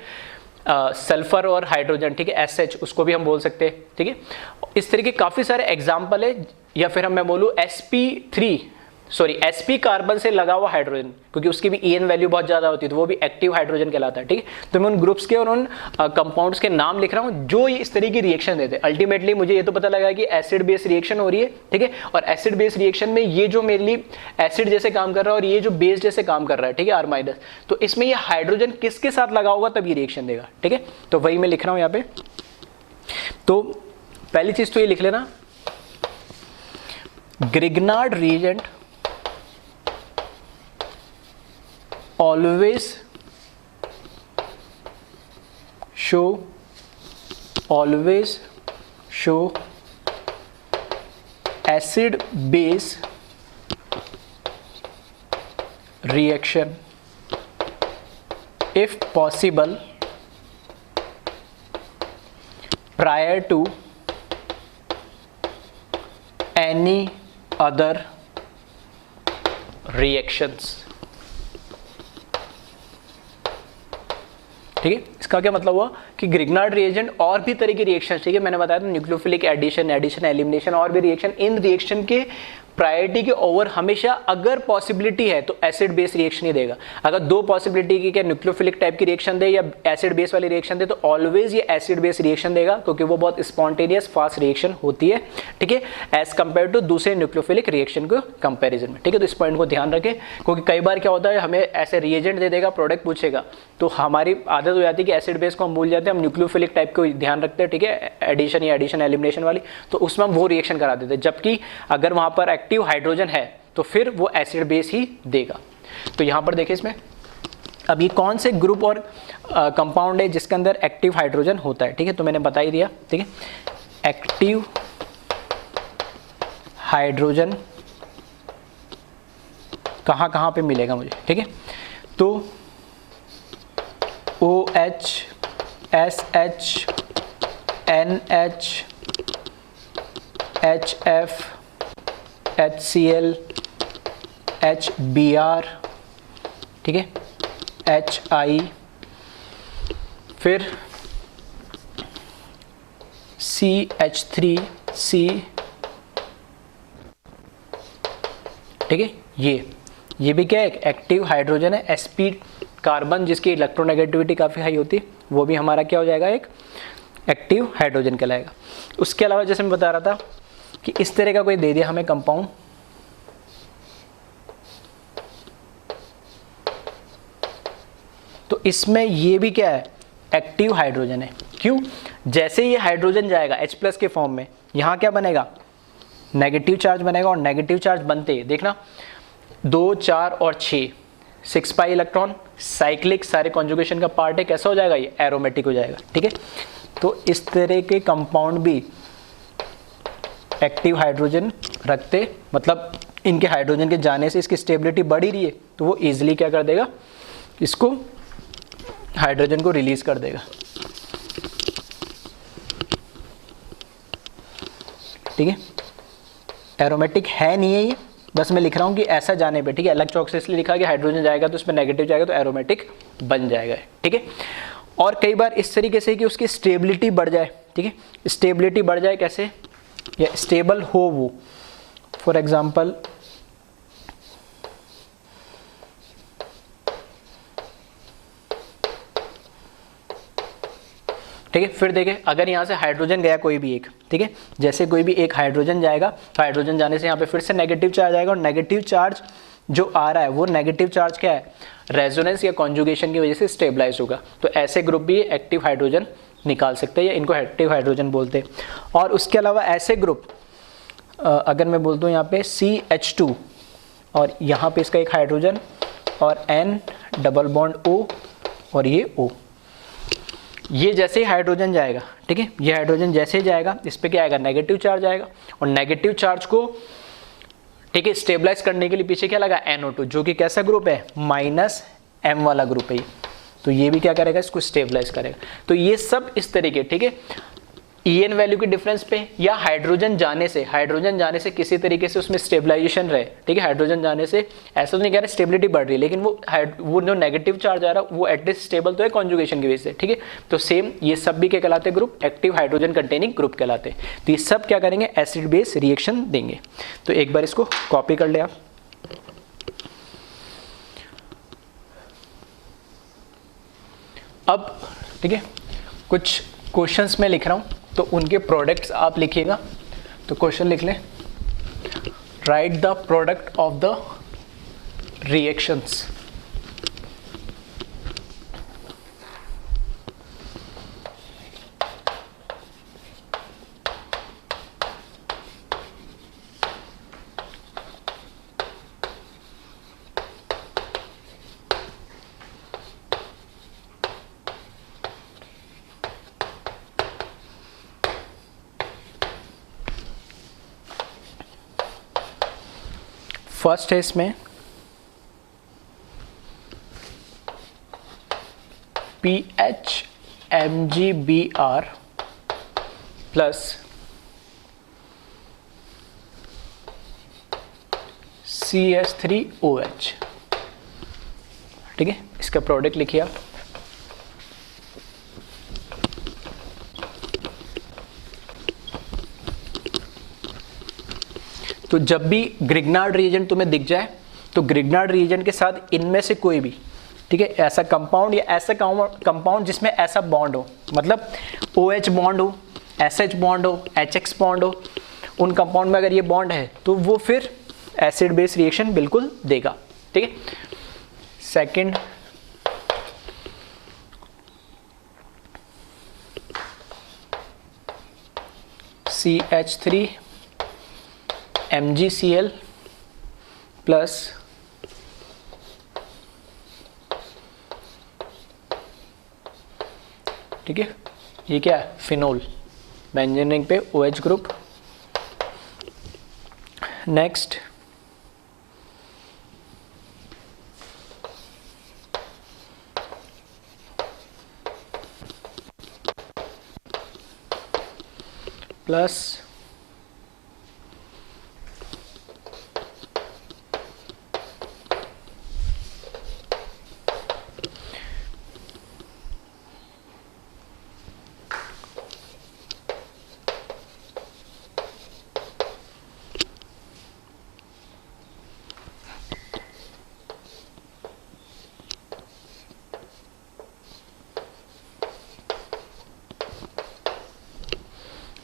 सल्फर और हाइड्रोजन, ठीक है, SH उसको भी हम बोल सकते हैं। ठीक है, इस तरह के काफी सारे एग्जाम्पल है। या फिर हम मैं बोलूं sp कार्बन से लगा हुआ हाइड्रोजन, क्योंकि उसकी भी EN वैल्यू बहुत ज्यादा होती है, तो वो भी एक्टिव हाइड्रोजन कहलाता है। ठीक है, तो मैं उन ग्रुप्स के और उन कंपाउंड्स के नाम लिख रहा हूं जो ये इस तरह की रिएक्शन देते हैं। अल्टीमेटली मुझे ये तो पता लगा कि एसिड बेस रिएक्शन हो रही है, ठीक है, और एसिड बेस रिएक्शन में ये जो मेरे लिए एसिड जैसे काम कर रहा है और ये जो बेस जैसे काम कर रहा है, ठीक है, R-, तो इसमें ये हाइड्रोजन किसके साथ लगा होगा तब ये रिएक्शन देगा। ठीक है, तो वही मैं लिख रहा हूं यहाँ पे। तो पहली चीज तो ये लिख लेना, Grignard reagent always show acid base reaction if possible prior to any other reactions। ठीक है, इसका क्या मतलब हुआ कि ग्रिग्नार्ड रिएजेंट और भी तरह के रिएक्शन, ठीक है, मैंने बताया था न्यूक्लियोफिलिक एडिशन, एलिमिनेशन और भी रिएक्शन, इन रिएक्शन के प्रायोरिटी के ओवर हमेशा अगर पॉसिबिलिटी है तो एसिड बेस रिएक्शन ही देगा। अगर दो पॉसिबिलिटी की, क्या न्यूक्लियोफिलिक टाइप की रिएक्शन दे या एसिड बेस वाली रिएक्शन दे, तो ऑलवेज ये एसिड बेस रिएक्शन देगा, क्योंकि वो बहुत स्पॉन्टेनियस फास्ट रिएक्शन होती है। ठीक है, एज कंपेयर टू दूसरे न्यूक्लियोफिलिक रिएक्शन को कंपेरिजन में। ठीक है, तो इस पॉइंट को ध्यान रखें, क्योंकि कई बार क्या होता है, हमें ऐसे रिएजेंट दे देगा, प्रोडक्ट पूछेगा, तो हमारी आदत हो जाती है कि एसिड बेस को हम भूल जाते हैं, हम न्यूक्लियोफिलिक टाइप को ध्यान रखते हैं। ठीक है, एडिशन या एडिशन एलिमिनेशन वाली, तो उसमें हम वो रिएक्शन करा देते हैं, जबकि अगर वहां पर एक्टिव हाइड्रोजन है तो फिर वो एसिड बेस ही देगा। तो यहां पर देखिए इसमें अब ये कौन से ग्रुप और कंपाउंड है जिसके अंदर एक्टिव हाइड्रोजन होता है। ठीक है, तो मैंने बता ही दिया। ठीक है, एक्टिव हाइड्रोजन कहां कहां पे मिलेगा मुझे। ठीक है, तो OH, SH, NH, HF, HCl, HBr, ठीक है, HI, फिर CH3C, ठीक है, ये भी क्या है, एक्टिव हाइड्रोजन है। sp कार्बन जिसकी इलेक्ट्रोनेगेटिविटी काफ़ी हाई होती है, वो भी हमारा क्या हो जाएगा, एक एक्टिव हाइड्रोजन कहलाएगा। उसके अलावा जैसे मैं बता रहा था कि इस तरह का कोई दे दिया हमें कंपाउंड, तो इसमें ये भी क्या है, एक्टिव हाइड्रोजन है। क्यों, जैसे ये हाइड्रोजन जाएगा H+ के फॉर्म में, यहाँ क्या बनेगा, नेगेटिव चार्ज बनेगा, और नेगेटिव चार्ज बनते ही देखना 2, 4 और 6 6 पाई इलेक्ट्रॉन, साइक्लिक सारे कॉन्जुगेशन का पार्ट है, कैसा हो जाएगा, ये एरोमेटिक हो जाएगा। ठीक है, तो इस तरह के कंपाउंड भी एक्टिव हाइड्रोजन रखते, मतलब इनके हाइड्रोजन के जाने से इसकी स्टेबिलिटी बढ़ ही रही है, तो वो इजीली क्या कर देगा, इसको हाइड्रोजन को रिलीज कर देगा। ठीक है, एरोमेटिक है नहीं है ये, बस मैं लिख रहा हूँ कि ऐसा जाने पे। ठीक है, अलग चौक से इसलिए लिखा कि हाइड्रोजन जाएगा तो उसमें नेगेटिव जाएगा तो एरोमेटिक बन जाएगा। ठीक है, और कई बार इस तरीके से कि उसकी स्टेबिलिटी बढ़ जाए। ठीक है, स्टेबिलिटी बढ़ जाए कैसे, या स्टेबल हो वो, फॉर एग्जांपल ठीक है, फिर देखें अगर यहाँ से हाइड्रोजन गया कोई भी एक, ठीक है, जैसे कोई भी एक हाइड्रोजन जाएगा तो हाइड्रोजन जाने से यहाँ पे फिर से नेगेटिव चार्ज आएगा, और नेगेटिव चार्ज जो आ रहा है वो नेगेटिव चार्ज क्या है, रेजोनेंस या कॉन्जुगेशन की वजह से स्टेबलाइज होगा। तो ऐसे ग्रुप भी एक्टिव हाइड्रोजन निकाल सकते हैं, या इनको एक्टिव हाइड्रोजन बोलते हैं। और उसके अलावा ऐसे ग्रुप अगर मैं बोलता हूँ यहाँ पे CH2 और यहाँ पे इसका एक हाइड्रोजन और N डबल बॉन्ड O और ये O। ये जैसे ही हाइड्रोजन जाएगा, ठीक है, ये हाइड्रोजन जैसे ही जाएगा इस पे क्या आएगा, नेगेटिव चार्ज आएगा, और नेगेटिव चार्ज को, ठीक है, स्टेबलाइज करने के लिए पीछे क्या लगा, NO2, जो कि कैसा ग्रुप है, -M वाला ग्रुप है। तो ये भी क्या करेगा, इसको स्टेबलाइज करेगा। तो ये सब इस तरीके, ठीक है, EN वैल्यू के डिफरेंस पे या हाइड्रोजन जाने से किसी तरीके से उसमें स्टेबलाइजेशन रहे, ठीक है, हाइड्रोजन जाने से ऐसा तो नहीं कह रहे स्टेबिलिटी बढ़ रही है, लेकिन वो जो नेगेटिव चार्ज आ रहा है वो एटलीस्ट स्टेबल तो है कॉन्जुगेशन की वजह से, ठीक है। तो सेम ये सब भी क्या कहलाते हैं, group, active hydrogen containing group कहलाते हैं। तो ये सब क्या करेंगे, एसिड बेस रिएक्शन देंगे। तो एक बार इसको कॉपी कर ले आप। अब ठीक है, कुछ क्वेश्चंस मैं लिख रहा हूं तो उनके प्रोडक्ट्स आप लिखिएगा। तो क्वेश्चन लिख लें, right the product of the reactions. First है इसमें PHMgBr प्लस CH3OH, ठीक है, इसका प्रोडक्ट लिखिए आप। तो जब भी ग्रिग्नार्ड रिएजेंट तुम्हें दिख जाए तो ग्रिग्नार्ड रिएजेंट के साथ इनमें से कोई भी, ठीक है, ऐसा कंपाउंड या ऐसा कंपाउंड जिसमें ऐसा बॉन्ड हो, मतलब OH बॉन्ड हो, SH बॉन्ड हो, HX बॉन्ड हो, उन कंपाउंड में अगर ये बॉन्ड है तो वो फिर एसिड बेस रिएक्शन बिल्कुल देगा, ठीक है। सेकंड, CH3 MgCl प्लस ठीक है, ये क्या है, फिनोल, बेंजीन रिंग पे OH ग्रुप। नेक्स्ट प्लस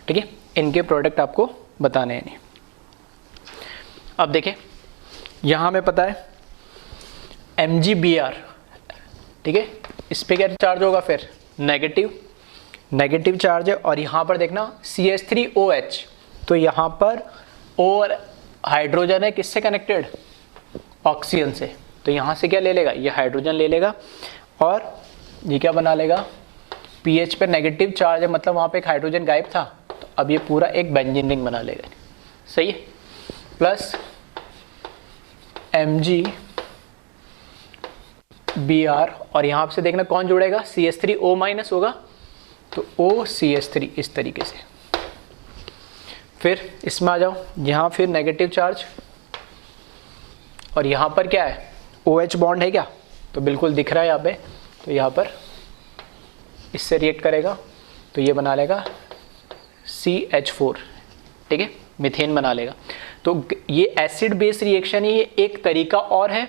ठीक है, इनके प्रोडक्ट आपको बताने हैं। अब देखें, यहाँ हमें पता है MgBr, ठीक है, इस पे क्या चार्ज होगा, फिर नेगेटिव चार्ज है, और यहाँ पर देखना CH3OH, तो यहाँ पर O और हाइड्रोजन है, किससे कनेक्टेड, ऑक्सीजन से, तो यहाँ से क्या ले लेगा, ये हाइड्रोजन ले लेगा, और ये क्या बना लेगा, pH पे नेगेटिव चार्ज है, मतलब वहाँ पे एक हाइड्रोजन गायब था, तो अब ये पूरा एक बेंजीन रिंग बना लेगा, सही है। प्लस MgBr, और यहाँ से देखना कौन जुड़ेगा, CH3O माइनस होगा, तो OCH3 इस तरीके से। फिर इसमें आ जाओ, यहाँ फिर नेगेटिव चार्ज, और यहाँ पर क्या है, OH बॉन्ड है क्या, तो बिल्कुल दिख रहा है यहाँ पे, तो यहाँ पर इससे रिएक्ट करेगा, तो ये बना लेगा CH4, ठीक है, मीथेन बना लेगा। तो ये एसिड बेस रिएक्शन ही एक तरीका और है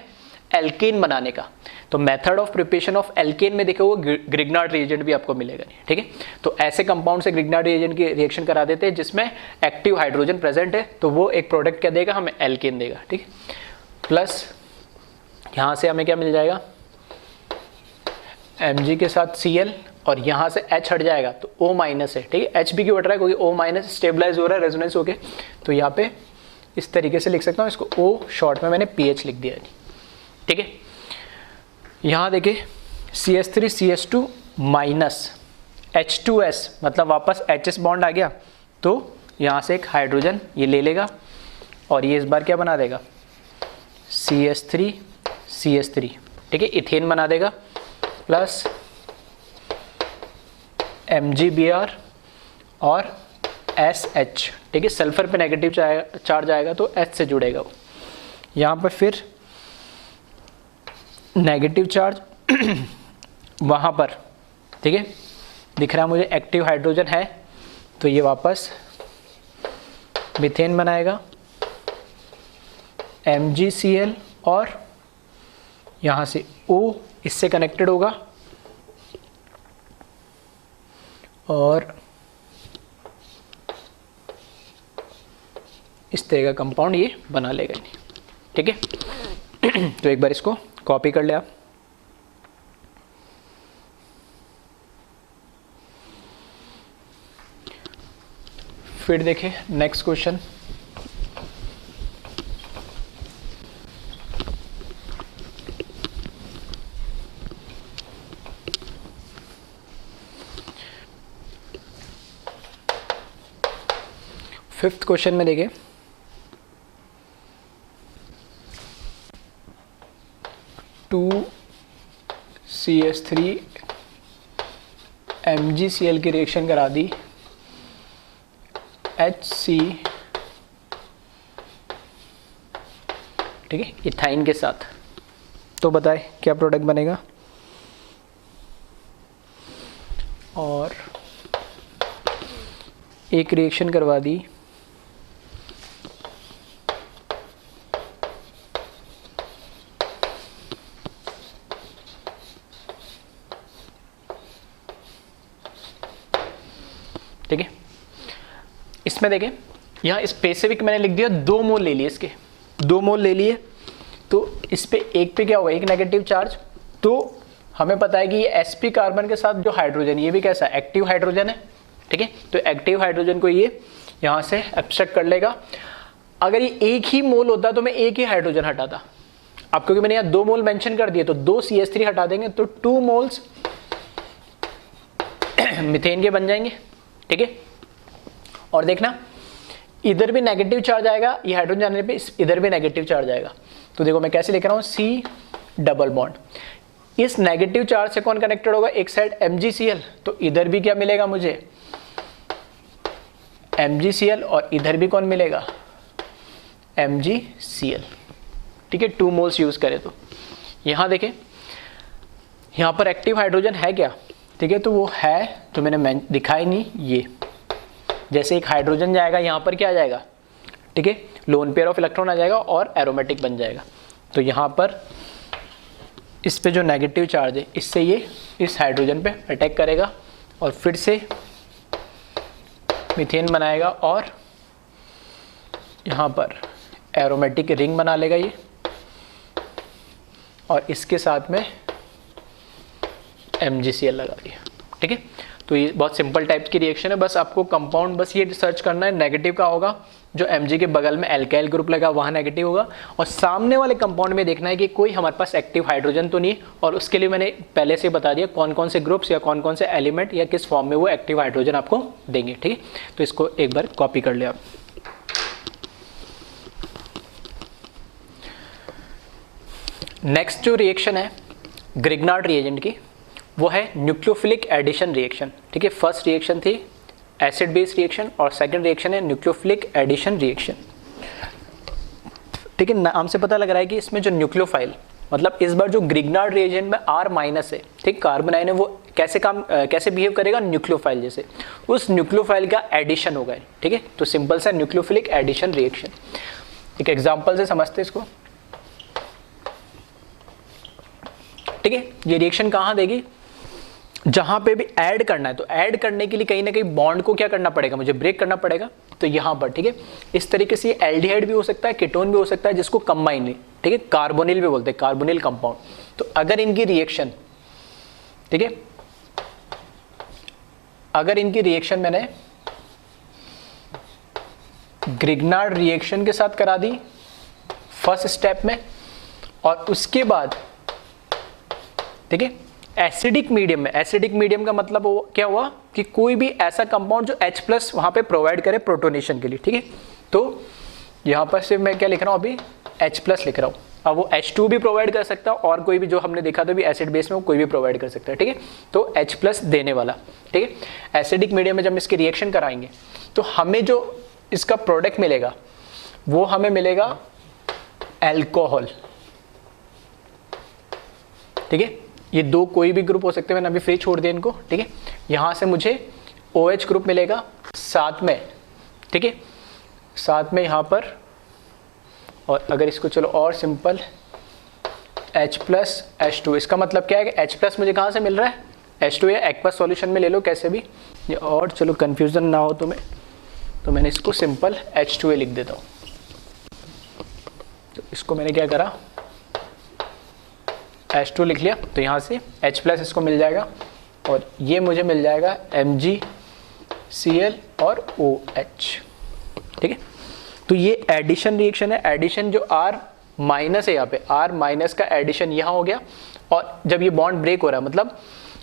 एल्केन बनाने का। तो method of preparation of alkene में देखोगे ग्रिग्नार्ड रिएजेंट भी आपको मिलेगा, ठीक है। तो ऐसे कंपाउंड से ग्रिग्नार्ड रिएजेंट की रिएक्शन करा देते हैं जिसमें एक्टिव हाइड्रोजन प्रेजेंट है, तो वो एक प्रोडक्ट क्या देगा, हमें एल्केन देगा, ठीक है। प्लस यहाँ से हमें क्या मिल जाएगा, Mg के साथ Cl, और यहाँ से H हट जाएगा तो O माइनस है, ठीक है। H भी क्यों हट रहा है, क्योंकि O माइनस स्टेबलाइज हो रहा है रेजोनेंस होके, तो यहाँ पे इस तरीके से लिख सकता हूँ इसको, O शॉर्ट में मैंने PH लिख दिया, ठीक है। यहाँ देखिए CH3CH2 माइनस H2S, मतलब वापस HS बॉन्ड आ गया, तो यहाँ से एक हाइड्रोजन ये ले लेगा और ये इस बार क्या बना देगा, CH3CH3, ठीक है, इथेन बना देगा, प्लस MgBr और SH, ठीक है, सल्फर पे नेगेटिव चार्ज आएगा तो H से जुड़ेगा वो। यहाँ पर फिर नेगेटिव चार्ज वहाँ पर, ठीक है, दिख रहा है मुझे एक्टिव हाइड्रोजन है, तो ये वापस मीथेन बनाएगा, MgCl और यहाँ से O इससे कनेक्टेड होगा और इस तरह का कंपाउंड ये बना लेगा, ठीक है। तो एक बार इसको कॉपी कर ले आप। फिर देखें नेक्स्ट क्वेश्चन, फिफ्थ क्वेश्चन में देखें, CH3 MgCl की रिएक्शन करा दी HC, ठीक है, इथाइन के साथ, तो बताए क्या प्रोडक्ट बनेगा। और एक रिएक्शन करवा दी ठीक है। इसमें देखें यहाँ स्पेसिफिक मैंने लिख दिया 2 मोल ले लिए, इसके 2 मोल ले लिए, तो इस पे एक पे क्या होगा, एक नेगेटिव चार्ज, तो हमें पता है कि ये sp कार्बन के साथ जो हाइड्रोजन, ये भी कैसा एक्टिव हाइड्रोजन है, ठीक है, तो एक्टिव हाइड्रोजन को ये यहाँ से एब्स्ट्रैक्ट कर लेगा। अगर ये एक ही मोल होता तो मैं एक ही हाइड्रोजन हटाता, अब क्योंकि मैंने यहाँ 2 मोल मेंशन कर दिए तो 2 CH3 हटा देंगे तो 2 मोल्स मीथेन के बन जाएंगे, ठीक है। और देखना इधर भी नेगेटिव चार्ज आएगा, ये हाइड्रोजन जाने पे इधर भी नेगेटिव चार्ज आएगा, तो देखो मैं कैसे लिख रहा हूँ, C डबल बॉन्ड, इस नेगेटिव चार्ज से कौन कनेक्टेड होगा, एक साइड MgCl, तो इधर भी क्या मिलेगा मुझे MgCl और इधर भी कौन मिलेगा MgCl, ठीक है, 2 मोल्स यूज करें तो। यहाँ देखें यहाँ पर एक्टिव हाइड्रोजन है क्या, ठीक है, तो वो है, तो मैंने दिखाई नहीं, ये जैसे एक हाइड्रोजन जाएगा यहाँ पर क्या आ जाएगा, ठीक है, लोन पेयर ऑफ इलेक्ट्रॉन आ जाएगा और एरोमेटिक बन जाएगा, तो यहाँ पर इस पे जो नेगेटिव चार्ज है इससे ये इस हाइड्रोजन पे अटैक करेगा और फिर से मीथेन बनाएगा और यहाँ पर एरोमेटिक रिंग बना लेगा ये, और इसके साथ में MgCl लगा दिया, ठीक है। तो ये बहुत सिंपल टाइप की रिएक्शन है, बस आपको कंपाउंड बस ये सर्च करना है, नेगेटिव का होगा, जो Mg के बगल में एल्काइल ग्रुप लगा वहाँ नेगेटिव होगा, और सामने वाले कंपाउंड में देखना है कि कोई हमारे पास एक्टिव हाइड्रोजन तो नहीं, और उसके लिए मैंने पहले से बता दिया कौन कौन से ग्रुप्स या कौन कौन से एलिमेंट या किस फॉर्म में वो एक्टिव हाइड्रोजन आपको देंगे, ठीक है। तो इसको एक बार कॉपी कर ले आप। नेक्स्ट जो रिएक्शन है ग्रिग्नार्ड रिएजेंट की, वो है न्यूक्लियोफिलिक एडिशन रिएक्शन, ठीक है। फर्स्ट रिएक्शन थी एसिड बेस रिएक्शन और सेकंड रिएक्शन है न्यूक्लियोफिलिक एडिशन रिएक्शन, ठीक है। नाम से पता लग रहा है कि इसमें जो न्यूक्लियोफाइल, मतलब इस बार जो ग्रिग्नार्ड रिएजेंट में R माइनस है, ठीक, कार्बन आयन है, वो कैसे बिहेव करेगा न्यूक्लियोफाइल जैसे, उस न्यूक्लियोफाइल का एडिशन होगा, ठीक है। तो सिंपल सा न्यूक्लियोफिलिक एडिशन रिएक्शन, एक एग्जाम्पल से समझते इसको, ठीक है। ये रिएक्शन कहाँ देगी, जहां पे भी ऐड करना है, तो ऐड करने के लिए कहीं ना कहीं बॉन्ड को क्या करना पड़ेगा, मुझे ब्रेक करना पड़ेगा, तो यहां पर, ठीक है। इस तरीके से एल्डिहाइड भी हो सकता है, कीटोन भी हो सकता है, जिसको कंबाइन, ठीक है, कार्बोनिल भी बोलते हैं, कार्बोनिल कंपाउंड। तो अगर इनकी रिएक्शन, ठीक है, अगर इनकी रिएक्शन मैंने ग्रिग्नार्ड रिएक्शन के साथ करा दी फर्स्ट स्टेप में, और उसके बाद ठीक है। एसिडिक मीडियम में, एसिडिक मीडियम का मतलब वो क्या हुआ कि कोई भी ऐसा कंपाउंड जो H प्लस वहाँ पे प्रोवाइड करे प्रोटोनेशन के लिए, ठीक है। तो यहाँ पर सिर्फ मैं क्या लिख रहा हूँ अभी, H प्लस लिख रहा हूँ। अब वो H2 भी प्रोवाइड कर सकता है और कोई भी जो हमने देखा था भी एसिड बेस में वो कोई भी प्रोवाइड कर सकता है, ठीक है। तो H प्लस देने वाला, ठीक है। एसिडिक मीडियम में जब इसकी रिएक्शन कराएंगे तो हमें जो इसका प्रोडक्ट मिलेगा वो हमें मिलेगा एल्कोहल, ठीक है। ये दो कोई भी ग्रुप हो सकते हैं, मैंने अभी फ्री छोड़ दिया इनको, ठीक है। यहाँ से मुझे OH ग्रुप मिलेगा साथ में, ठीक है, साथ में यहाँ पर, और अगर इसको चलो और सिंपल H प्लस H2, इसका मतलब क्या है कि H प्लस मुझे कहाँ से मिल रहा है, H2 या एक्वस सॉल्यूशन में ले लो कैसे भी, ये और चलो कन्फ्यूज़न ना हो तुम्हें, तो मैंने इसको सिंपल H2A लिख देता हूँ। तो इसको मैंने क्या करा, H2 लिख लिया, तो यहाँ से H प्लस इसको मिल जाएगा और ये मुझे मिल जाएगा MgCl और OH, ठीक है। तो ये एडिशन रिएक्शन है, एडिशन जो R माइनस है, यहाँ पे R माइनस का एडिशन यहाँ हो गया, और जब ये बॉन्ड ब्रेक हो रहा है मतलब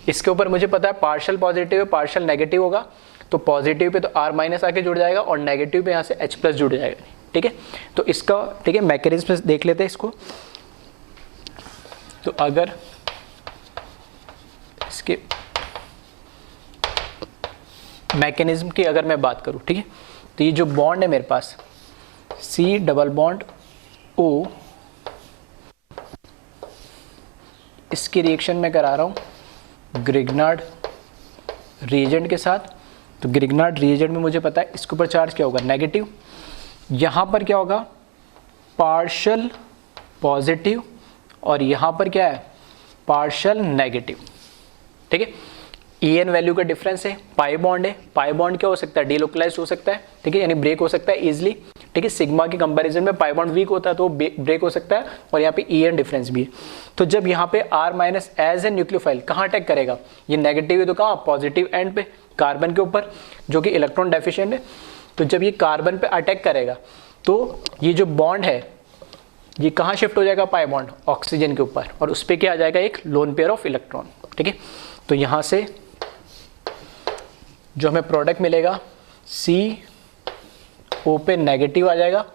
इसके ऊपर मुझे पता है पार्शियल पॉजिटिव है पार्शियल नेगेटिव होगा, तो पॉजिटिव पे तो R माइनस आके जुड़ जाएगा और नेगेटिव पे यहाँ से H प्लस जुड़ जाएगा, ठीक है। तो इसका, ठीक है, मैकेनिज्म देख लेते हैं इसको। तो अगर इसके मैकेनिज्म की अगर मैं बात करूं, ठीक है, तो ये जो बॉन्ड है मेरे पास C डबल बॉन्ड O, इसकी रिएक्शन मैं करा रहा हूं ग्रिग्नार्ड रिएजेंट के साथ। तो ग्रिग्नार्ड रिएजेंट में मुझे पता है इसके ऊपर चार्ज क्या होगा, नेगेटिव। यहाँ पर क्या होगा, पार्शियल पॉजिटिव, और यहाँ पर क्या है, पार्शियल नेगेटिव, ठीक है। EN वैल्यू का डिफरेंस है, पाई बॉन्ड है, पाई बॉन्ड क्या हो सकता है, डीलोकलाइज्ड हो सकता है, ठीक है, यानी ब्रेक हो सकता है इजीली, ठीक है। सिग्मा के कंपैरिजन में पाई बॉन्ड वीक होता है तो ब्रेक हो सकता है, और यहाँ पे EN डिफरेंस भी है। तो जब यहाँ पे R minus as a nucleophile कहाँ अटैक करेगा, ये नेगेटिव है तो कहाँ, पॉजिटिव एंड पे, कार्बन के ऊपर जो कि इलेक्ट्रॉन डेफिशिएंट है। तो जब ये कार्बन पे अटैक करेगा तो ये जो बॉन्ड है ये कहाँ शिफ्ट हो जाएगा, पाई बॉन्ड ऑक्सीजन के ऊपर, और उस पर क्या आ जाएगा, एक लोन पेयर ऑफ इलेक्ट्रॉन, ठीक है। तो यहाँ से जो हमें प्रोडक्ट मिलेगा CO पे नेगेटिव आ जाएगा,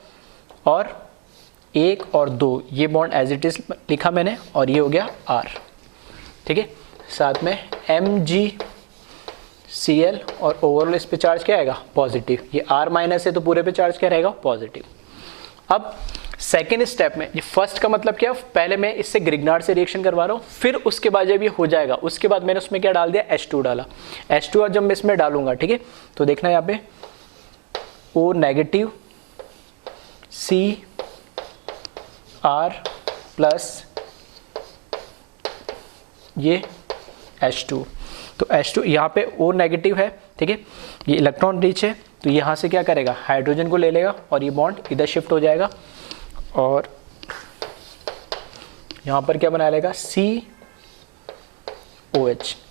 और 1 और 2 ये बॉन्ड एज इट इज लिखा मैंने, और ये हो गया R, ठीक है। साथ में MgCl, और ओवरऑल इस पे चार्ज क्या आएगा, पॉजिटिव। ये R माइनस है तो पूरे पे चार्ज क्या रहेगा, पॉजिटिव। अब सेकेंड स्टेप में, ये फर्स्ट का मतलब क्या, पहले मैं इससे ग्रिग्नार्ड से रिएक्शन करवा रहा हूँ, फिर उसके बाद जब ये हो जाएगा उसके बाद मैंने उसमें क्या डाल दिया, H2 डाला। H2 जब मैं इसमें डालूंगा, ठीक है, तो देखना यहाँ पे O नेगेटिव CR प्लस ये H2, तो H2 यहाँ पे O नेगेटिव है, ठीक है, ये इलेक्ट्रॉन रिच है, तो यहाँ से क्या करेगा, हाइड्रोजन को ले लेगा और ये बॉन्ड इधर शिफ्ट हो जाएगा, और यहाँ पर क्या बना लेगा, COH,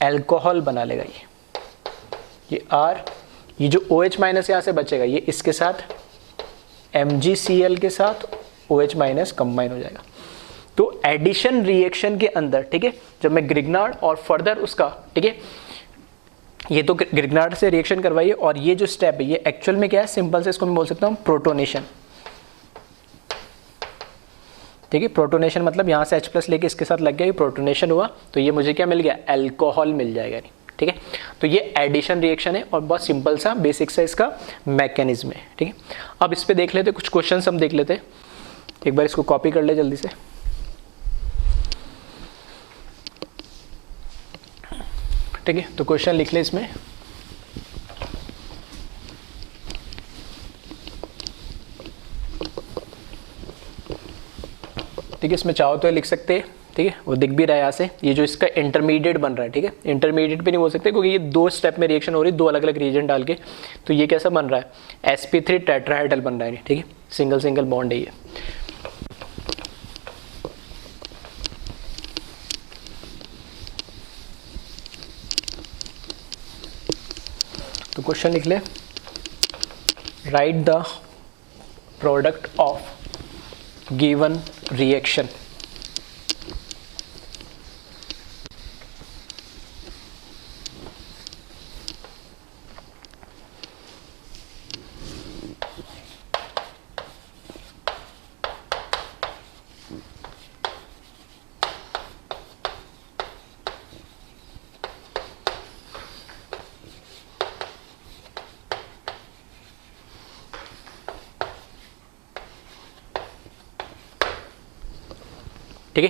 एल्कोहल बना लेगा ये R, ये जो OH माइनस यहाँ से बचेगा ये इसके साथ MgCl के साथ OH माइनस कंबाइन हो जाएगा। तो एडिशन रिएक्शन के अंदर, ठीक है, जब मैं ग्रिग्नार्ड और फर्दर उसका, ठीक है, ये तो ग्रिग्नार्ड से रिएक्शन करवाइए, और ये जो स्टेप है ये एक्चुअल में क्या है, सिंपल से इसको मैं बोल सकता हूँ प्रोटोनेशन, ठीक है। प्रोटोनेशन मतलब यहाँ से H प्लस लेके इसके साथ लग गया, ये प्रोटोनेशन हुआ, तो ये मुझे क्या मिल गया, एल्कोहल मिल जाएगा, ठीक है। तो ये एडिशन रिएक्शन है और बहुत सिंपल सा बेसिक सा इसका मैकेनिज्म है, ठीक है। अब इस पे देख लेते कुछ क्वेश्चन हम देख लेते, एक बार इसको कॉपी कर ले जल्दी से, ठीक है। तो क्वेश्चन लिख ले इसमें, ठीक है, इसमें चाहो तो लिख सकते हैं, ठीक है, वो दिख भी रहा है यहाँ से, ये जो इसका इंटरमीडिएट बन रहा है, ठीक है, इंटरमीडिएट पे नहीं बोल सकते क्योंकि ये 2 स्टेप में रिएक्शन हो रही है, 2 अलग अलग रिएजेंट डाल के, तो ये कैसा बन रहा है, sp3 टेट्राहेड्रल बन रहा है, ठीक है, सिंगल सिंगल बॉन्ड है ये। तो क्वेश्चन लिख ले, right the product of given reaction, ठीक है,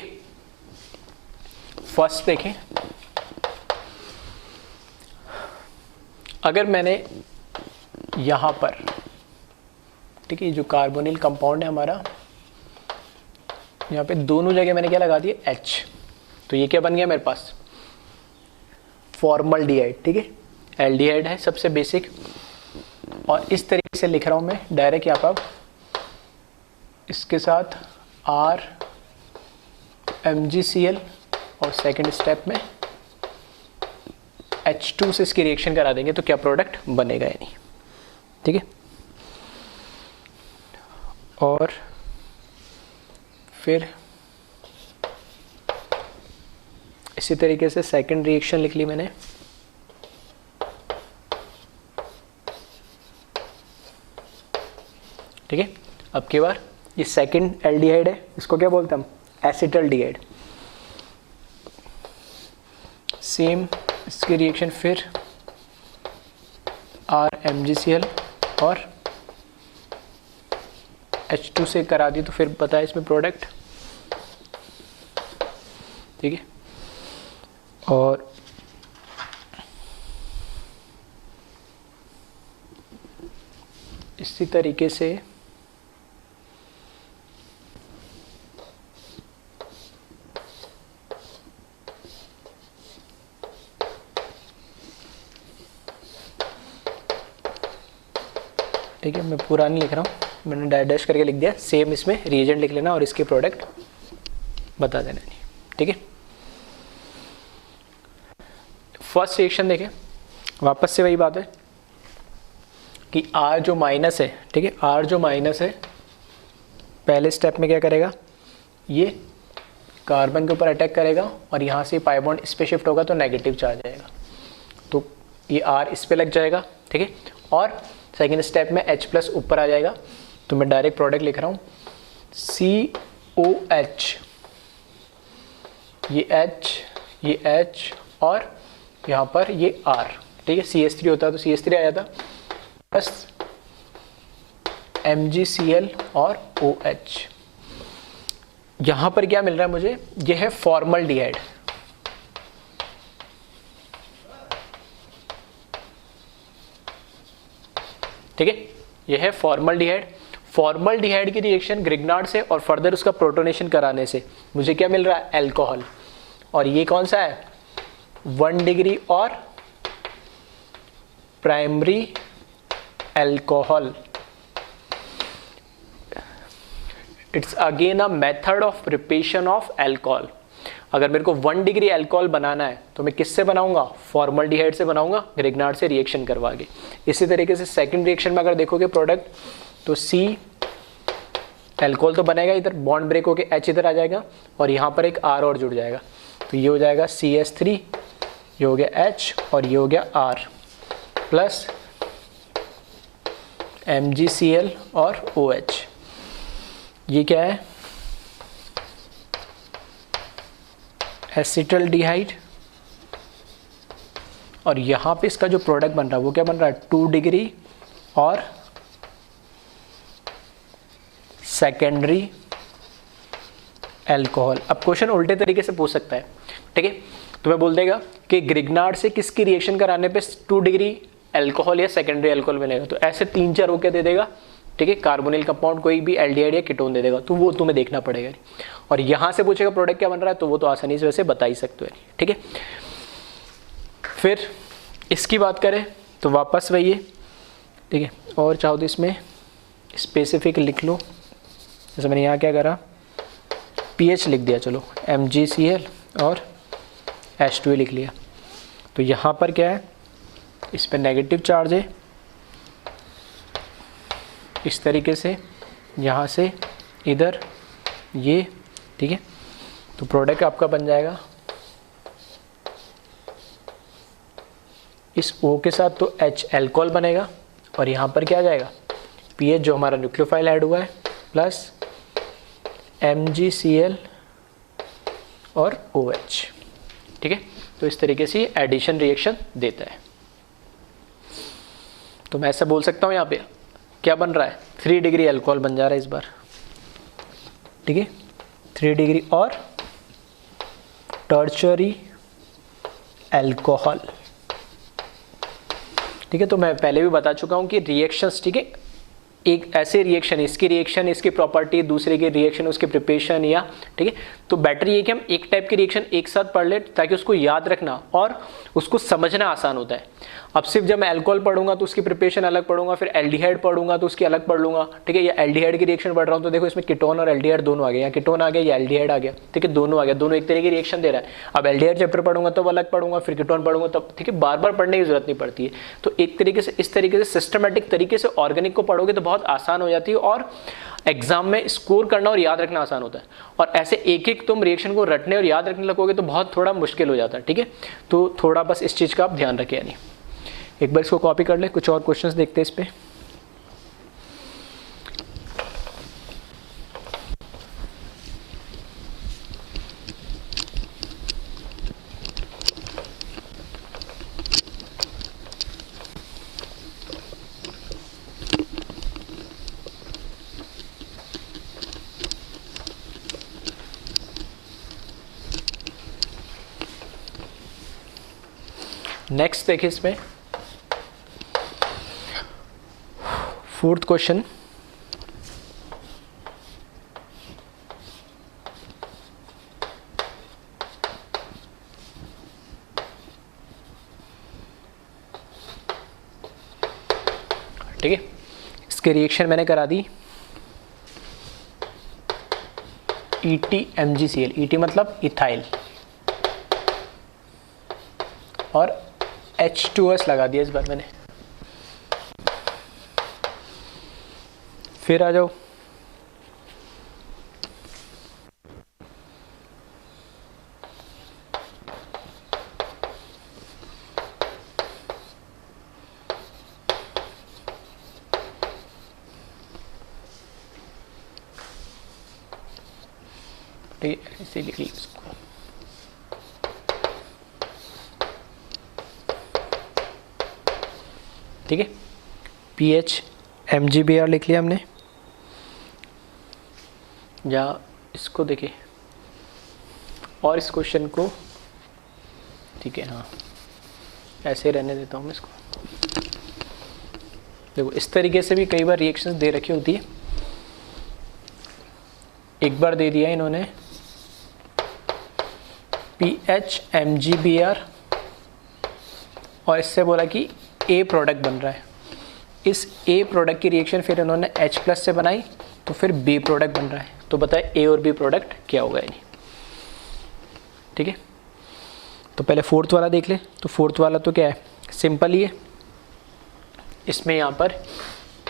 फर्स्ट देखें, अगर मैंने यहाँ पर, ठीक है, जो कार्बोनिल कंपाउंड है हमारा, यहाँ पे दोनों जगह मैंने क्या लगा दिया, H, तो ये क्या बन गया मेरे पास, फॉर्मल्डिहाइड। ठीक है, एल्डिहाइड है सबसे बेसिक, और इस तरीके से लिख रहा हूँ मैं डायरेक्ट यहाँ पर, इसके साथ RMgCl और सेकेंड स्टेप में H2 से इसकी रिएक्शन करा देंगे तो क्या प्रोडक्ट बनेगा या नहीं। ठीक है, और फिर इसी तरीके से सेकेंड रिएक्शन लिख ली मैंने, ठीक है। अब की बार ये सेकेंड एल्डिहाइड है, इसको क्या बोलते हैं हम, एसिटल्डिहाइड। सेम इसकी रिएक्शन फिर RMgCl और H2 से करा दी तो फिर बताया इसमें प्रोडक्ट। ठीक है, और इसी तरीके से ठीक है, मैं पूरा नहीं लिख रहा हूँ, मैंने डैश करके लिख दिया, सेम इसमें रिएजेंट लिख लेना और इसके प्रोडक्ट बता देना नहीं। ठीक है, फर्स्ट रिएक्शन देखें, वापस से वही बात है कि R जो माइनस है, ठीक है, R जो माइनस है पहले स्टेप में क्या करेगा, ये कार्बन के ऊपर अटैक करेगा और यहाँ से पाई बॉन्ड इस पे शिफ्ट होगा तो नेगेटिव चार्ज आएगा, तो ये R इस पे लग जाएगा। ठीक है, और सेकेंड स्टेप में H+ ऊपर आ जाएगा, तो मैं डायरेक्ट प्रोडक्ट लिख रहा हूँ COH, ये H, ये H और यहाँ पर ये R। ठीक है, CH3 होता तो CH3 आ जाता, प्लस MgCl और OH। यहाँ पर क्या मिल रहा है मुझे, ये है फॉर्मल्डिहाइड। ठीक है, यह है फॉर्मल्डिहाइड। फॉर्मल्डिहाइड की रिएक्शन ग्रिग्नार्ड से और फर्दर उसका प्रोटोनेशन कराने से मुझे क्या मिल रहा है, अल्कोहल। और ये कौन सा है, 1 डिग्री और primary alcohol. It's again a method of preparation of alcohol. अगर मेरे को 1 डिग्री अल्कोहल बनाना है तो मैं किससे बनाऊंगा, फॉर्मल्डिहाइड से बनाऊंगा, ग्रिग्नार्ड से रिएक्शन करवा के। इसी तरीके से सेकंड रिएक्शन में अगर देखोगे प्रोडक्ट, तो C अल्कोहल तो बनेगा, इधर बॉन्ड ब्रेक होके H इधर आ जाएगा और यहाँ पर एक R और जुड़ जाएगा, तो ये हो जाएगा CH3, ये हो गया H और ये हो गया R प्लस MgCl और OH। ये क्या है, एसिटल्डिहाइड। और यहाँ पे इसका जो प्रोडक्ट बन रहा है वो क्या बन रहा है, 2 डिग्री और सेकेंडरी अल्कोहल। अब क्वेश्चन उल्टे तरीके से पूछ सकता है, ठीक है, तो मैं बोल देगा कि ग्रिग्नार्ड से किसकी रिएक्शन कराने पे 2 डिग्री अल्कोहल या सेकेंडरी अल्कोहल मिलेगा, तो ऐसे 3-4 ओके दे देगा। ठीक है, कार्बोनिल कंपाउंड कोई भी एल्डिहाइड या कीटोन दे देगा, तो वो तुम्हें देखना पड़ेगा। और यहाँ से पूछेगा प्रोडक्ट क्या बन रहा है, तो वो तो आसानी से वैसे बता ही सकते हो। ठीक है, फिर इसकी बात करें तो वापस वही है। ठीक है, और चाहो तो इसमें स्पेसिफिक लिख लो, जैसे मैंने यहाँ क्या करा, pH लिख दिया, चलो MgCl और H2 लिख लिया। तो यहाँ पर क्या है, इस पर नेगेटिव चार्ज है, इस तरीके से यहाँ से इधर ये। ठीक है, तो प्रोडक्ट आपका बन जाएगा इस O के साथ तो H अल्कोहल बनेगा और यहाँ पर क्या आ जाएगा, pH जो हमारा न्यूक्लियोफाइल ऐड हुआ है प्लस MgCl और OH। ठीक है, तो इस तरीके से एडिशन रिएक्शन देता है। तो मैं ऐसा बोल सकता हूँ यहाँ पे क्या बन रहा है, 3 डिग्री अल्कोहल बन जा रहा है इस बार। ठीक है, 3 डिग्री और टर्शरी अल्कोहल। ठीक है, तो मैं पहले भी बता चुका हूं कि रिएक्शंस, ठीक है, एक ऐसे रिएक्शन, इसकी रिएक्शन इसकी प्रॉपर्टी, दूसरे की रिएक्शन उसके प्रिपरेशन, या ठीक है, तो बेटर ये कि हम एक टाइप की रिएक्शन एक साथ पढ़ ले ताकि उसको याद रखना और उसको समझना आसान होता है। अब सिर्फ जब मैं अल्कोहल पढ़ूंगा तो उसकी प्रिपरेशन अलग पढ़ूंगा, फिर एल्डिहाइड पढ़ूंगा तो उसकी अलग पढ़ लूंगा, ठीक है, या एल्डिहाइड की रिएक्शन पढ़ रहा हूँ तो देखो इसमें कीटोन और एल्डिहाइड दोनों आ गए, या कीटोन आ गया या एल्डिहाइड आ गया, ठीक है, दोनों आ गया, दोनों एक तरह की रिएक्शन दे रहा है। अब एल्डिहाइड चैप्टर पढ़ूंगा तो अलग पढ़ूंगा, फिर कीटोन पढ़ूंगा तब, ठीक है, बार बार पढ़ने की जरूरत नहीं पड़ती है। तो एक तरीके से, इस तरीके से सिस्टमेटिक तरीके से ऑर्गेनिक को पढ़ोगे तो बहुत आसान हो जाती है और एग्जाम में स्कोर करना और याद रखना आसान होता है। और ऐसे एक एक तुम रिएक्शन को रटने और याद रखने लगोगे तो बहुत थोड़ा मुश्किल हो जाता है, ठीक है, तो थोड़ा बस इस चीज़ का आप ध्यान रखें। यानी एक बार इसको कॉपी कर ले, कुछ और क्वेश्चंस देखते हैं इस पे। नेक्स्ट देखिए इसमें फोर्थ क्वेश्चन, ठीक है, इसके रिएक्शन मैंने करा दी ETMgCl, ET मतलब इथाइल, और H2S लगा दिया इस बार मैंने। फिर आ जाओ ठीक है, इसे लिख ली इसको। ठीक है, PHMgBr लिख लिया हमने, या इसको देखिए और इस क्वेश्चन को, ठीक है, हाँ ऐसे रहने देता हूँ मैं इसको। देखो इस तरीके से भी कई बार रिएक्शंस दे रखी होती है। एक बार दे दिया इन्होंने PHMgBr और इससे बोला कि A प्रोडक्ट बन रहा है। इस A प्रोडक्ट की रिएक्शन फिर इन्होंने H+ से बनाई तो फिर B प्रोडक्ट बन रहा है। तो बताए A और B प्रोडक्ट क्या होगा यानी, ठीक है। तो पहले फोर्थ वाला देख ले। तो फोर्थ वाला तो क्या है, सिंपल ही है। इसमें यहाँ पर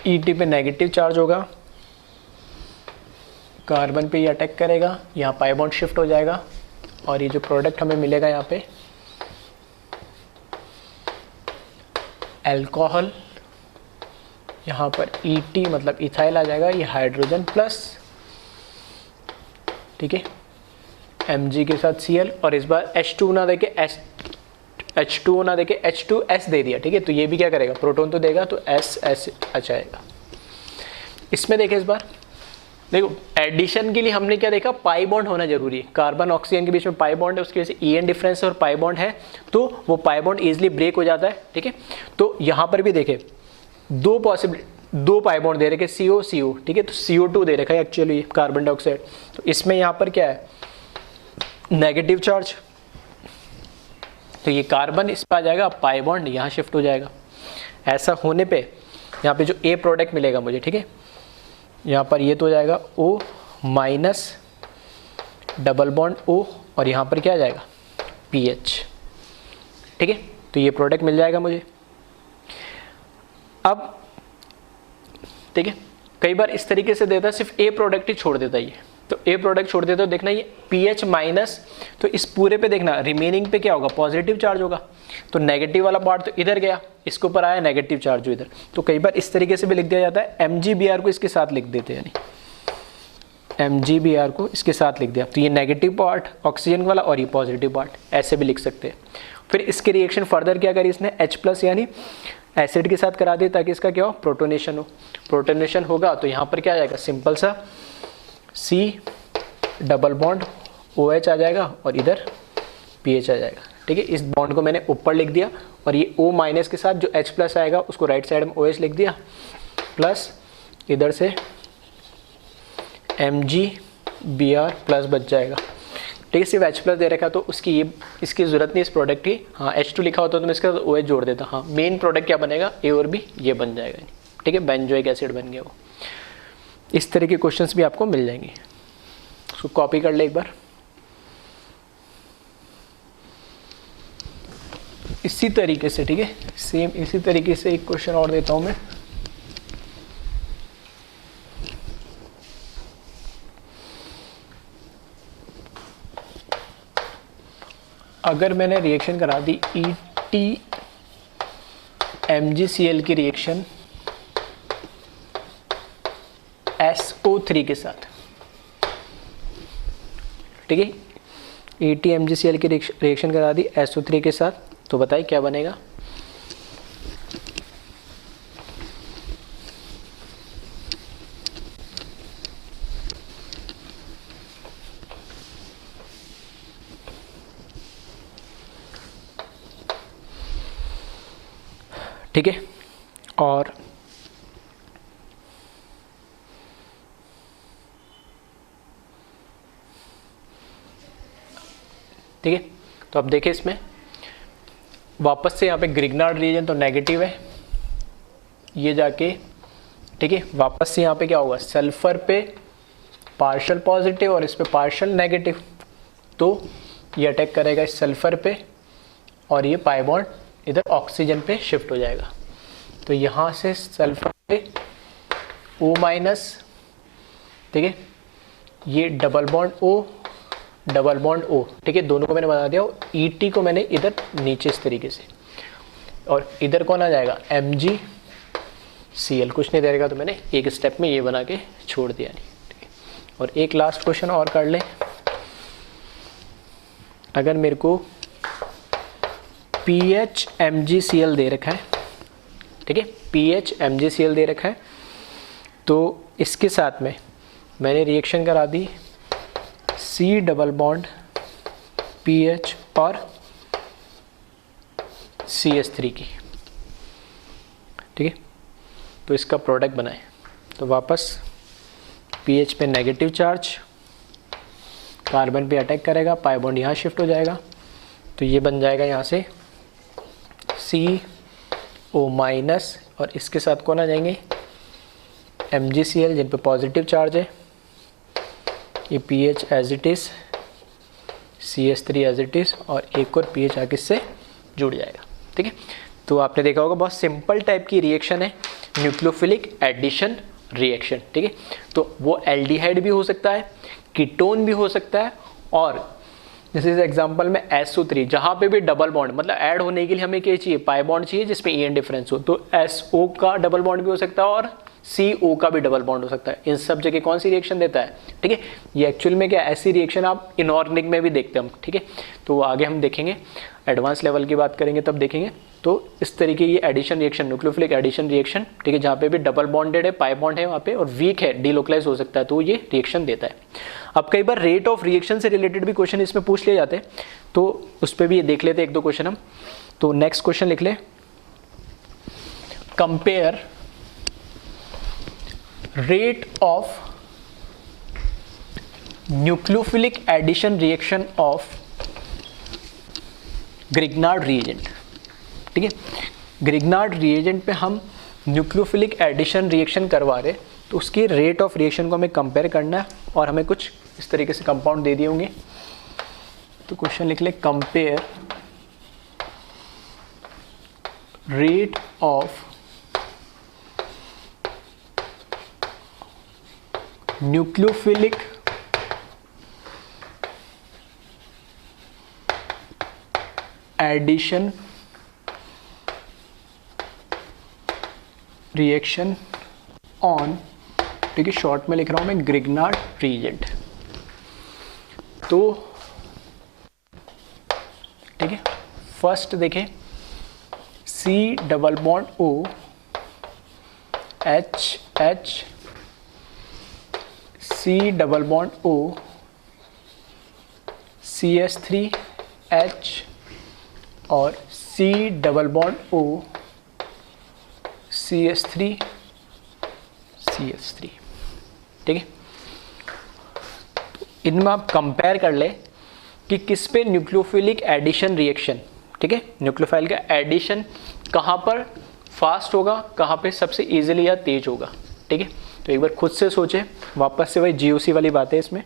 ET पे नेगेटिव चार्ज होगा, कार्बन पे ये अटैक करेगा, यहाँ पाई बॉन्ड शिफ्ट हो जाएगा और ये जो प्रोडक्ट हमें मिलेगा यहाँ पे अल्कोहल, यहाँ पर ET मतलब इथाइल आ जाएगा, ये हाइड्रोजन प्लस, ठीक है, Mg के साथ Cl, और इस बार H2 ना देके H2 ना देके H2S दे दिया, ठीक है। तो ये भी क्या करेगा, प्रोटॉन तो देगा तो S आ जाएगा। इसमें देखें इस बार, देखो एडिशन के लिए हमने क्या देखा, पाई बॉन्ड होना जरूरी है। कार्बन ऑक्सीजन के बीच में पाई बॉन्ड है, उसकी वजह से EN डिफरेंस है और पाई बॉन्ड है, तो वो पाई बॉन्ड इजीली ब्रेक हो जाता है, ठीक है। तो यहाँ पर भी देखें दो पाई बॉन्ड दे रखे, CO, ठीक है, तो CO2 दे रखा है एक्चुअली कार्बन डाइऑक्साइड। तो इसमें यहाँ पर क्या है, नेगेटिव चार्ज, तो ये कार्बन इस पर आ जाएगा, पाई बॉन्ड यहाँ शिफ्ट हो जाएगा। ऐसा होने पे यहाँ पे जो A प्रोडक्ट मिलेगा मुझे, ठीक है, यहाँ पर ये तो हो जाएगा O minus double bond O, और यहाँ पर क्या आ जाएगा PH, ठीक है। तो ये प्रोडक्ट मिल जाएगा मुझे। अब ठीक है, कई बार इस तरीके से देता है, सिर्फ A प्रोडक्ट ही छोड़ देता है ये, तो A प्रोडक्ट छोड़ देता है, देखना ये PH माइनस, तो इस पूरे पे देखना रिमेनिंग पे क्या होगा, पॉजिटिव चार्ज होगा। तो नेगेटिव वाला पार्ट तो इधर गया, इसके ऊपर आया नेगेटिव चार्ज जो इधर। तो कई बार इस तरीके से भी लिख दिया जाता है, MgBr को इसके साथ लिख देते हैं, यानी MgBr को इसके साथ लिख दिया, तो ये नेगेटिव पार्ट ऑक्सीजन वाला और ये पॉजिटिव पार्ट, ऐसे भी लिख सकते हैं। फिर इसके रिएक्शन फर्दर क्या करी इसने, H+ यानी एसिड के साथ करा दिया ताकि इसका क्या हो, प्रोटोनेशन हो। प्रोटोनेशन होगा तो यहाँ पर क्या आ जाएगा, सिंपल सा C डबल बॉन्ड OH आ जाएगा, और इधर पीएच आ जाएगा। ठीक है, इस बॉन्ड को मैंने ऊपर लिख दिया और ये O माइनस के साथ जो H प्लस आएगा उसको राइट साइड में OH लिख दिया, प्लस इधर से MgBr प्लस बच जाएगा। ठीक है, सिर्फ H प्लस दे रखा तो उसकी ये इसकी ज़रूरत नहीं इस प्रोडक्ट की। हाँ, H2 लिखा होता तो मैं इसके साथ OH जोड़ देता। हाँ, मेन प्रोडक्ट क्या बनेगा, A और B ये बन जाएगा। ठीक है, बेंजोइक एसिड बन गया वो। इस तरह के क्वेश्चंस भी आपको मिल जाएंगे, उसको कॉपी कर ले एक बार। इसी तरीके से, ठीक है, सेम इसी तरीके से एक क्वेश्चन और देता हूं मैं। अगर मैंने रिएक्शन करा दी ET-MgCl की रिएक्शन SO3 के साथ, ठीक है, ET-MgCl की रिएक्शन करा दी SO3 के साथ, तो बताइए क्या बनेगा। ठीक है, और ठीक है, तो अब देखिए इसमें वापस से यहाँ पे ग्रिग्नार्ड रिएजेंट तो नेगेटिव है, ये जाके, ठीक है, वापस से यहाँ पे क्या होगा, सल्फर पे पार्शियल पॉजिटिव और इस पे पार्शियल नेगेटिव, तो ये अटैक करेगा इस सल्फर पे और ये पाई बॉन्ड इधर ऑक्सीजन पे शिफ्ट हो जाएगा। तो यहाँ से सल्फर पे O माइनस, ठीक है, ये double bond O, double bond O, ठीक है, दोनों को मैंने बता दिया। ET को मैंने इधर नीचे इस तरीके से, और इधर कौन आ जाएगा, MgCl, कुछ नहीं दे रहेगा तो मैंने एक स्टेप में ये बना के छोड़ दिया नहीं। ठीक है, और एक लास्ट क्वेश्चन और कर लें। अगर मेरे को pH MgCl दे रखा है, ठीक है, pH MgCl दे रखा है, तो इसके साथ में मैंने रिएक्शन करा दी C डबल बॉन्ड PH और CH3 की, ठीक है, तो इसका प्रोडक्ट बनाए। तो वापस pH पे नेगेटिव चार्ज कार्बन पे अटैक करेगा, पाई बॉन्ड यहाँ शिफ्ट हो जाएगा, तो ये बन जाएगा यहाँ से CO माइनस और इसके साथ कौन आ जाएंगे, MgCl जिन पे पॉजिटिव चार्ज है, ये pH as it is, CH3 as it is, और एक और pH आगे इससे जुड़ जाएगा। ठीक है, तो आपने देखा होगा बहुत सिंपल टाइप की रिएक्शन है, न्यूक्लियोफिलिक एडिशन रिएक्शन। ठीक है, तो वो एल्डिहाइड भी हो सकता है, कीटोन भी हो सकता है, और जैसे इस एग्जांपल में SO3 जहाँ पे भी डबल बॉन्ड, मतलब ऐड होने के लिए हमें क्या चाहिए, पाई बॉन्ड चाहिए जिसमें EN डिफरेंस हो, तो SO का डबल बॉन्ड भी हो सकता है और CO का भी डबल बॉन्ड हो सकता है। इन सब जगह कौन सी रिएक्शन देता है, ठीक है, ये एक्चुअल में क्या ऐसी रिएक्शन आप इनऑर्गेनिक में भी देखते हैं हम। ठीक है, तो आगे हम देखेंगे, एडवांस लेवल की बात करेंगे तब देखेंगे। तो इस तरीके ये addition reaction, nucleophilic addition reaction, ठीक है, जहाँ पे भी डबल बॉन्डेड है, पाई बॉन्ड है वहाँ पे, और वीक है, डीलोकलाइज हो सकता है, तो ये रिएक्शन देता है। अब कई बार रेट ऑफ रिएक्शन से रिलेटेड भी क्वेश्चन इसमें पूछ लिए जाते हैं, तो उस पर भी ये देख लेते हैं एक दो क्वेश्चन हम। तो नेक्स्ट क्वेश्चन लिख ले, compare rate of nucleophilic addition reaction of Grignard reagent. ठीक है, ग्रिग्नार्ड रिएजेंट पे हम न्यूक्लियोफिलिक एडिशन रिएक्शन करवा रहे, तो उसकी रेट ऑफ रिएक्शन को हमें कंपेयर करना है, और हमें कुछ इस तरीके से कंपाउंड दे दिए होंगे। तो क्वेश्चन लिख ले, compare rate of nucleophilic addition reaction on, ठीक है, शॉर्ट में लिख रहा हूं मैं, ग्रिग्नार्ड रिएजेंट। तो ठीक है, फर्स्ट देखें, C double bond O H C double bond O CH3 H और C double bond O CH3 CH3, ठीक है। इनमें आप कंपेयर कर ले कि किस पे न्यूक्लियोफिलिक एडिशन रिएक्शन, ठीक है, न्यूक्लियोफाइल का एडिशन कहाँ पर फास्ट होगा, कहाँ पे सबसे इजीली या तेज होगा, ठीक है। तो एक बार खुद से सोचें, वापस से वही GOC वाली बात है इसमें।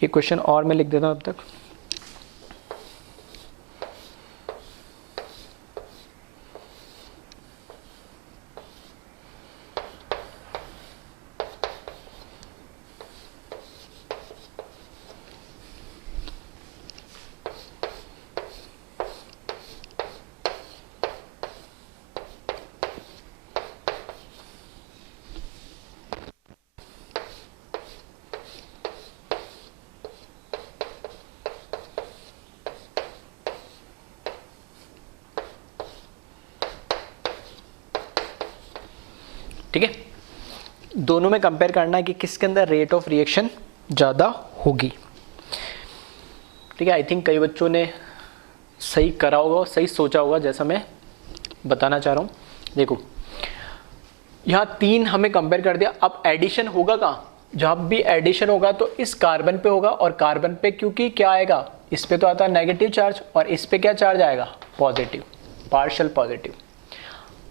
एक क्वेश्चन और मैं लिख देता हूँ अब तक। ठीक है, दोनों में कंपेयर करना है कि किसके अंदर रेट ऑफ रिएक्शन ज़्यादा होगी, ठीक है। आई थिंक कई बच्चों ने सही करा होगा, सही सोचा होगा, जैसा मैं बताना चाह रहा हूँ। देखो यहाँ 3 हमें कंपेयर कर दिया, अब एडिशन होगा कहाँ, जहाँ भी एडिशन होगा तो इस कार्बन पे होगा, और कार्बन पे क्योंकि क्या आएगा, इस पे तो आता है नेगेटिव चार्ज और इस पे क्या चार्ज आएगा, पॉजिटिव, पार्शियल पॉजिटिव।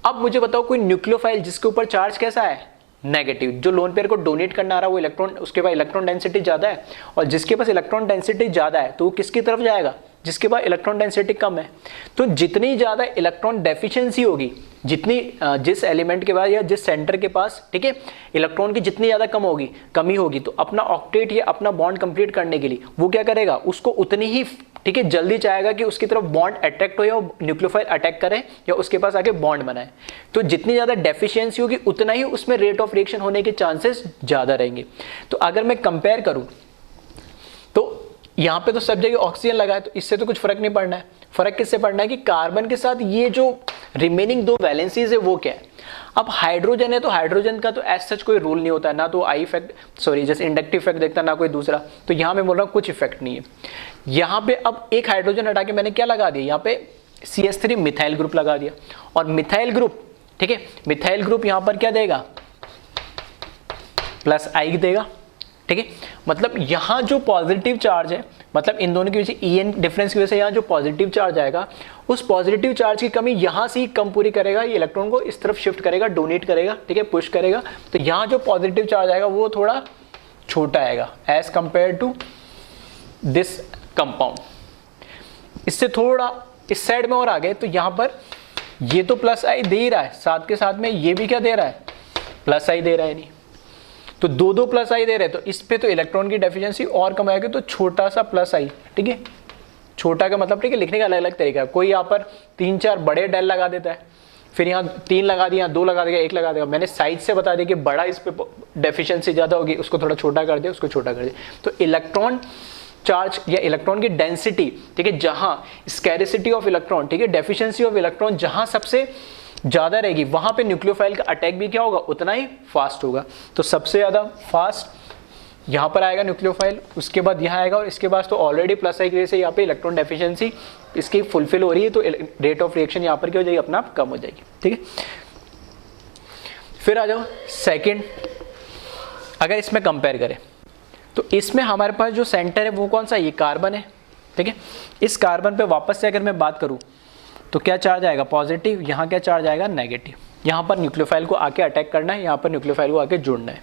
अब मुझे बताओ कोई न्यूक्लियोफाइल जिसके ऊपर चार्ज कैसा है, नेगेटिव, जो लोन पेयर को डोनेट करना आ रहा है वो इलेक्ट्रॉन, उसके पास इलेक्ट्रॉन डेंसिटी ज़्यादा है, और जिसके पास इलेक्ट्रॉन डेंसिटी ज़्यादा है तो वो किसकी तरफ जाएगा, जिसके पास इलेक्ट्रॉन डेंसिटी कम है। तो जितनी ज़्यादा इलेक्ट्रॉन डेफिशिएंसी होगी, जितनी जिस एलिमेंट के पास या जिस सेंटर के पास, ठीक है, इलेक्ट्रॉन की जितनी ज़्यादा कमी होगी, तो अपना ऑक्टेट या अपना बॉन्ड कंप्लीट करने के लिए वो क्या करेगा, उसको उतनी ही, ठीक है, जल्दी चाहेगा कि उसकी तरफ बॉन्ड अट्रैक्ट हो या न्यूक्लियोफाइल अटैक करे या उसके पास आके बॉन्ड बनाए। तो जितनी ज़्यादा डेफिशिएंसी होगी उतना ही उसमें रेट ऑफ रिएक्शन होने के चांसेस ज़्यादा रहेंगे। तो अगर मैं कंपेयर करूँ तो यहाँ पे तो सब जगह ऑक्सीजन लगा है, तो इससे तो कुछ फर्क नहीं पड़ना है। फर्क किससे पड़ना है कि कार्बन के साथ ये जो रिमेनिंग 2 वैलेंसीज है वो क्या है। अब हाइड्रोजन है तो हाइड्रोजन का तो एज सच कोई रूल नहीं होता है, ना तो आई इफेक्ट, सॉरी जैसे इंडक्टिव इफेक्ट देखता ना कोई दूसरा। तो यहाँ मैं बोल रहा हूँ कुछ इफेक्ट नहीं है। यहाँ पे अब एक हाइड्रोजन हटा के मैंने क्या लगा दिया, यहाँ पे CH3 मिथाइल ग्रुप लगा दिया, और मिथाइल ग्रुप, ठीक है, मिथाइल ग्रुप यहाँ पर क्या देगा, +I देगा, ठीक है। मतलब यहाँ जो पॉजिटिव चार्ज है, मतलब इन दोनों की वजह से EN डिफरेंस की वजह से यहाँ जो पॉजिटिव चार्ज आएगा, उस पॉजिटिव चार्ज की कमी यहाँ से ही कम पूरी करेगा, ये इलेक्ट्रॉन को इस तरफ शिफ्ट करेगा, डोनेट करेगा, ठीक है, पुश करेगा। तो यहाँ जो पॉजिटिव चार्ज आएगा वो थोड़ा छोटा आएगा as compare to this compound. इससे थोड़ा इस साइड में और आ गए तो यहाँ पर ये तो +I दे ही रहा है, साथ के साथ में ये भी क्या दे रहा है, +I दे रहा है, नहीं तो 2 +I दे रहे, तो इस पे तो इलेक्ट्रॉन की डेफिशिएंसी और कम आएगी, तो छोटा सा +I, ठीक है। छोटा का मतलब, ठीक है, लिखने का अलग अलग तरीका है। कोई यहाँ पर 3-4 बड़े डेल लगा देता है, फिर यहाँ 3 लगा दिया, 2 लगा देगा, 1 लगा देगा। मैंने साइज से बता दिया कि बड़ा इस पे डेफिशिएंसी ज़्यादा होगी, उसको थोड़ा छोटा कर दे, उसको छोटा कर दे। तो इलेक्ट्रॉन चार्ज या इलेक्ट्रॉन की डेंसिटी, ठीक है, जहाँ स्कैरिसिटी ऑफ इलेक्ट्रॉन, ठीक है, डेफिशिएंसी ऑफ इलेक्ट्रॉन जहाँ सबसे ज़्यादा रहेगी, वहाँ पे न्यूक्लियोफाइल का अटैक भी क्या होगा, उतना ही फास्ट होगा। तो सबसे ज़्यादा फास्ट यहाँ पर आएगा न्यूक्लियोफाइल, उसके बाद यहाँ आएगा, और इसके बाद तो ऑलरेडी +I की वजह से यहाँ पे इलेक्ट्रॉन डेफिशिएंसी इसकी फुलफिल हो रही है, तो रेट ऑफ रिएक्शन यहाँ पर क्या हो जाएगी, अपना आप कम हो जाएगी, ठीक है। फिर आ जाओ सेकेंड, अगर इसमें कंपेयर करें तो इसमें हमारे पास जो सेंटर है वो कौन सा, ये कार्बन है, ठीक है। इस कार्बन पे वापस से अगर मैं बात करूँ तो क्या चार्ज आएगा, पॉजिटिव, यहाँ क्या चार्ज आएगा, नेगेटिव। यहाँ पर न्यूक्लियोफाइल को आके अटैक करना है, यहाँ पर न्यूक्लियोफाइल को आके जुड़ना है।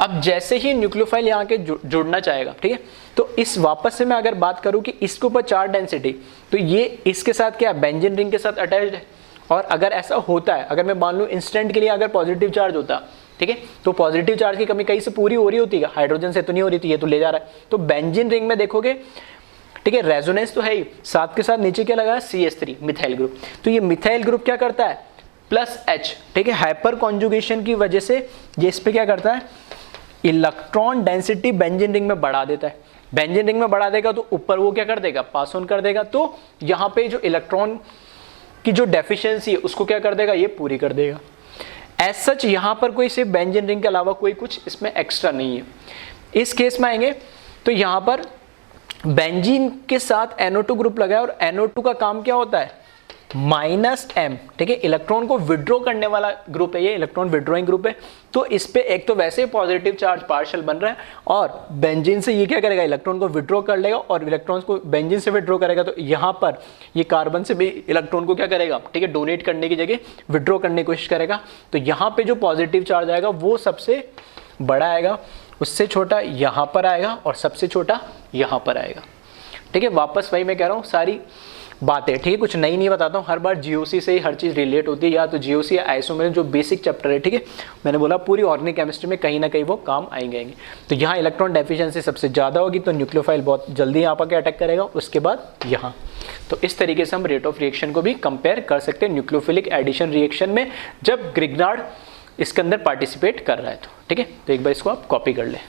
अब जैसे ही न्यूक्लियोफाइल यहाँ के जुड़ना चाहेगा, ठीक है, तो इस वापस से मैं अगर बात करूँ कि इसके ऊपर चार्ज डेंसिटी, तो ये इसके साथ क्या, बेंजीन रिंग के साथ अटैच्ड है। और अगर ऐसा होता है, अगर मैं मान लूँ इंस्टेंट के लिए अगर पॉजिटिव चार्ज होता, ठीक है, तो पॉजिटिव चार्ज की कमी कहीं से पूरी हो रही होती है, हाइड्रोजन से तो नहीं हो रही थी, ये तो ले जा रहा है। तो बेंजीन रिंग में देखोगे, ठीक है, रेजोनेंस तो है ही, साथ के साथ नीचे क्या लगा है, CH3 मिथाइल ग्रुप। तो ये मिथाइल ग्रुप क्या करता है, +H, ठीक है, हाइपर कॉन्जुगेशन की वजह से ये इस पे क्या करता है, इलेक्ट्रॉन डेंसिटी बेंजीन रिंग में बढ़ा देता है। बेंजीन रिंग में बढ़ा देगा तो ऊपर वो क्या कर देगा, पास ऑन कर देगा, तो यहाँ पे जो इलेक्ट्रॉन की जो डेफिशिएंसी है उसको क्या कर देगा, ये पूरी कर देगा। एज सच यहाँ पर कोई सिर्फ बेंजीन रिंग के अलावा कोई कुछ इसमें एक्स्ट्रा नहीं है। इस केस में आएंगे तो यहाँ पर बेंजीन के साथ NO2 ग्रुप लगा है और NO2 का काम क्या होता है, -M, ठीक है, इलेक्ट्रॉन को विड्रॉ करने वाला ग्रुप है, ये इलेक्ट्रॉन विड्रॉइंग ग्रुप है। तो इस पे एक तो वैसे पॉजिटिव चार्ज पार्शियल बन रहा है और बेंजीन से ये क्या करेगा, इलेक्ट्रॉन को विड्रॉ कर लेगा और इलेक्ट्रॉन्स को बेंजीन से विड्रॉ करेगा, तो यहाँ पर ये कार्बन से भी इलेक्ट्रॉन को क्या करेगा, ठीक है, डोनेट करने की जगह विड्रॉ करने की कोशिश करेगा। तो यहाँ पे जो पॉजिटिव चार्ज आएगा वो सबसे बड़ा आएगा, उससे छोटा यहाँ पर आएगा और सबसे छोटा यहाँ पर आएगा, ठीक है। वापस वही मैं कह रहा हूँ सारी बातें, ठीक है, कुछ नई नहीं बताता हूँ, हर बार जीओसी से ही हर चीज़ रिलेट होती है, या तो जीओसी या आइसोमेर जो बेसिक चैप्टर है, ठीक है, मैंने बोला पूरी ऑर्गेनिक केमिस्ट्री में कहीं ना कहीं वो काम आएंगे। तो यहाँ इलेक्ट्रॉन डेफिशिएंसी सबसे ज़्यादा होगी तो न्यूक्लियोफाइल बहुत जल्दी यहाँ पर अटैक करेगा, उसके बाद यहाँ। तो इस तरीके से हम रेट ऑफ रिएक्शन को भी कंपेयर कर सकते हैं न्यूक्लियोफिलिक एडिशन रिएक्शन में, जब ग्रिग्नार्ड इसके अंदर पार्टिसिपेट कर रहा है तो, ठीक है। तो एक बार इसको आप कॉपी कर लें।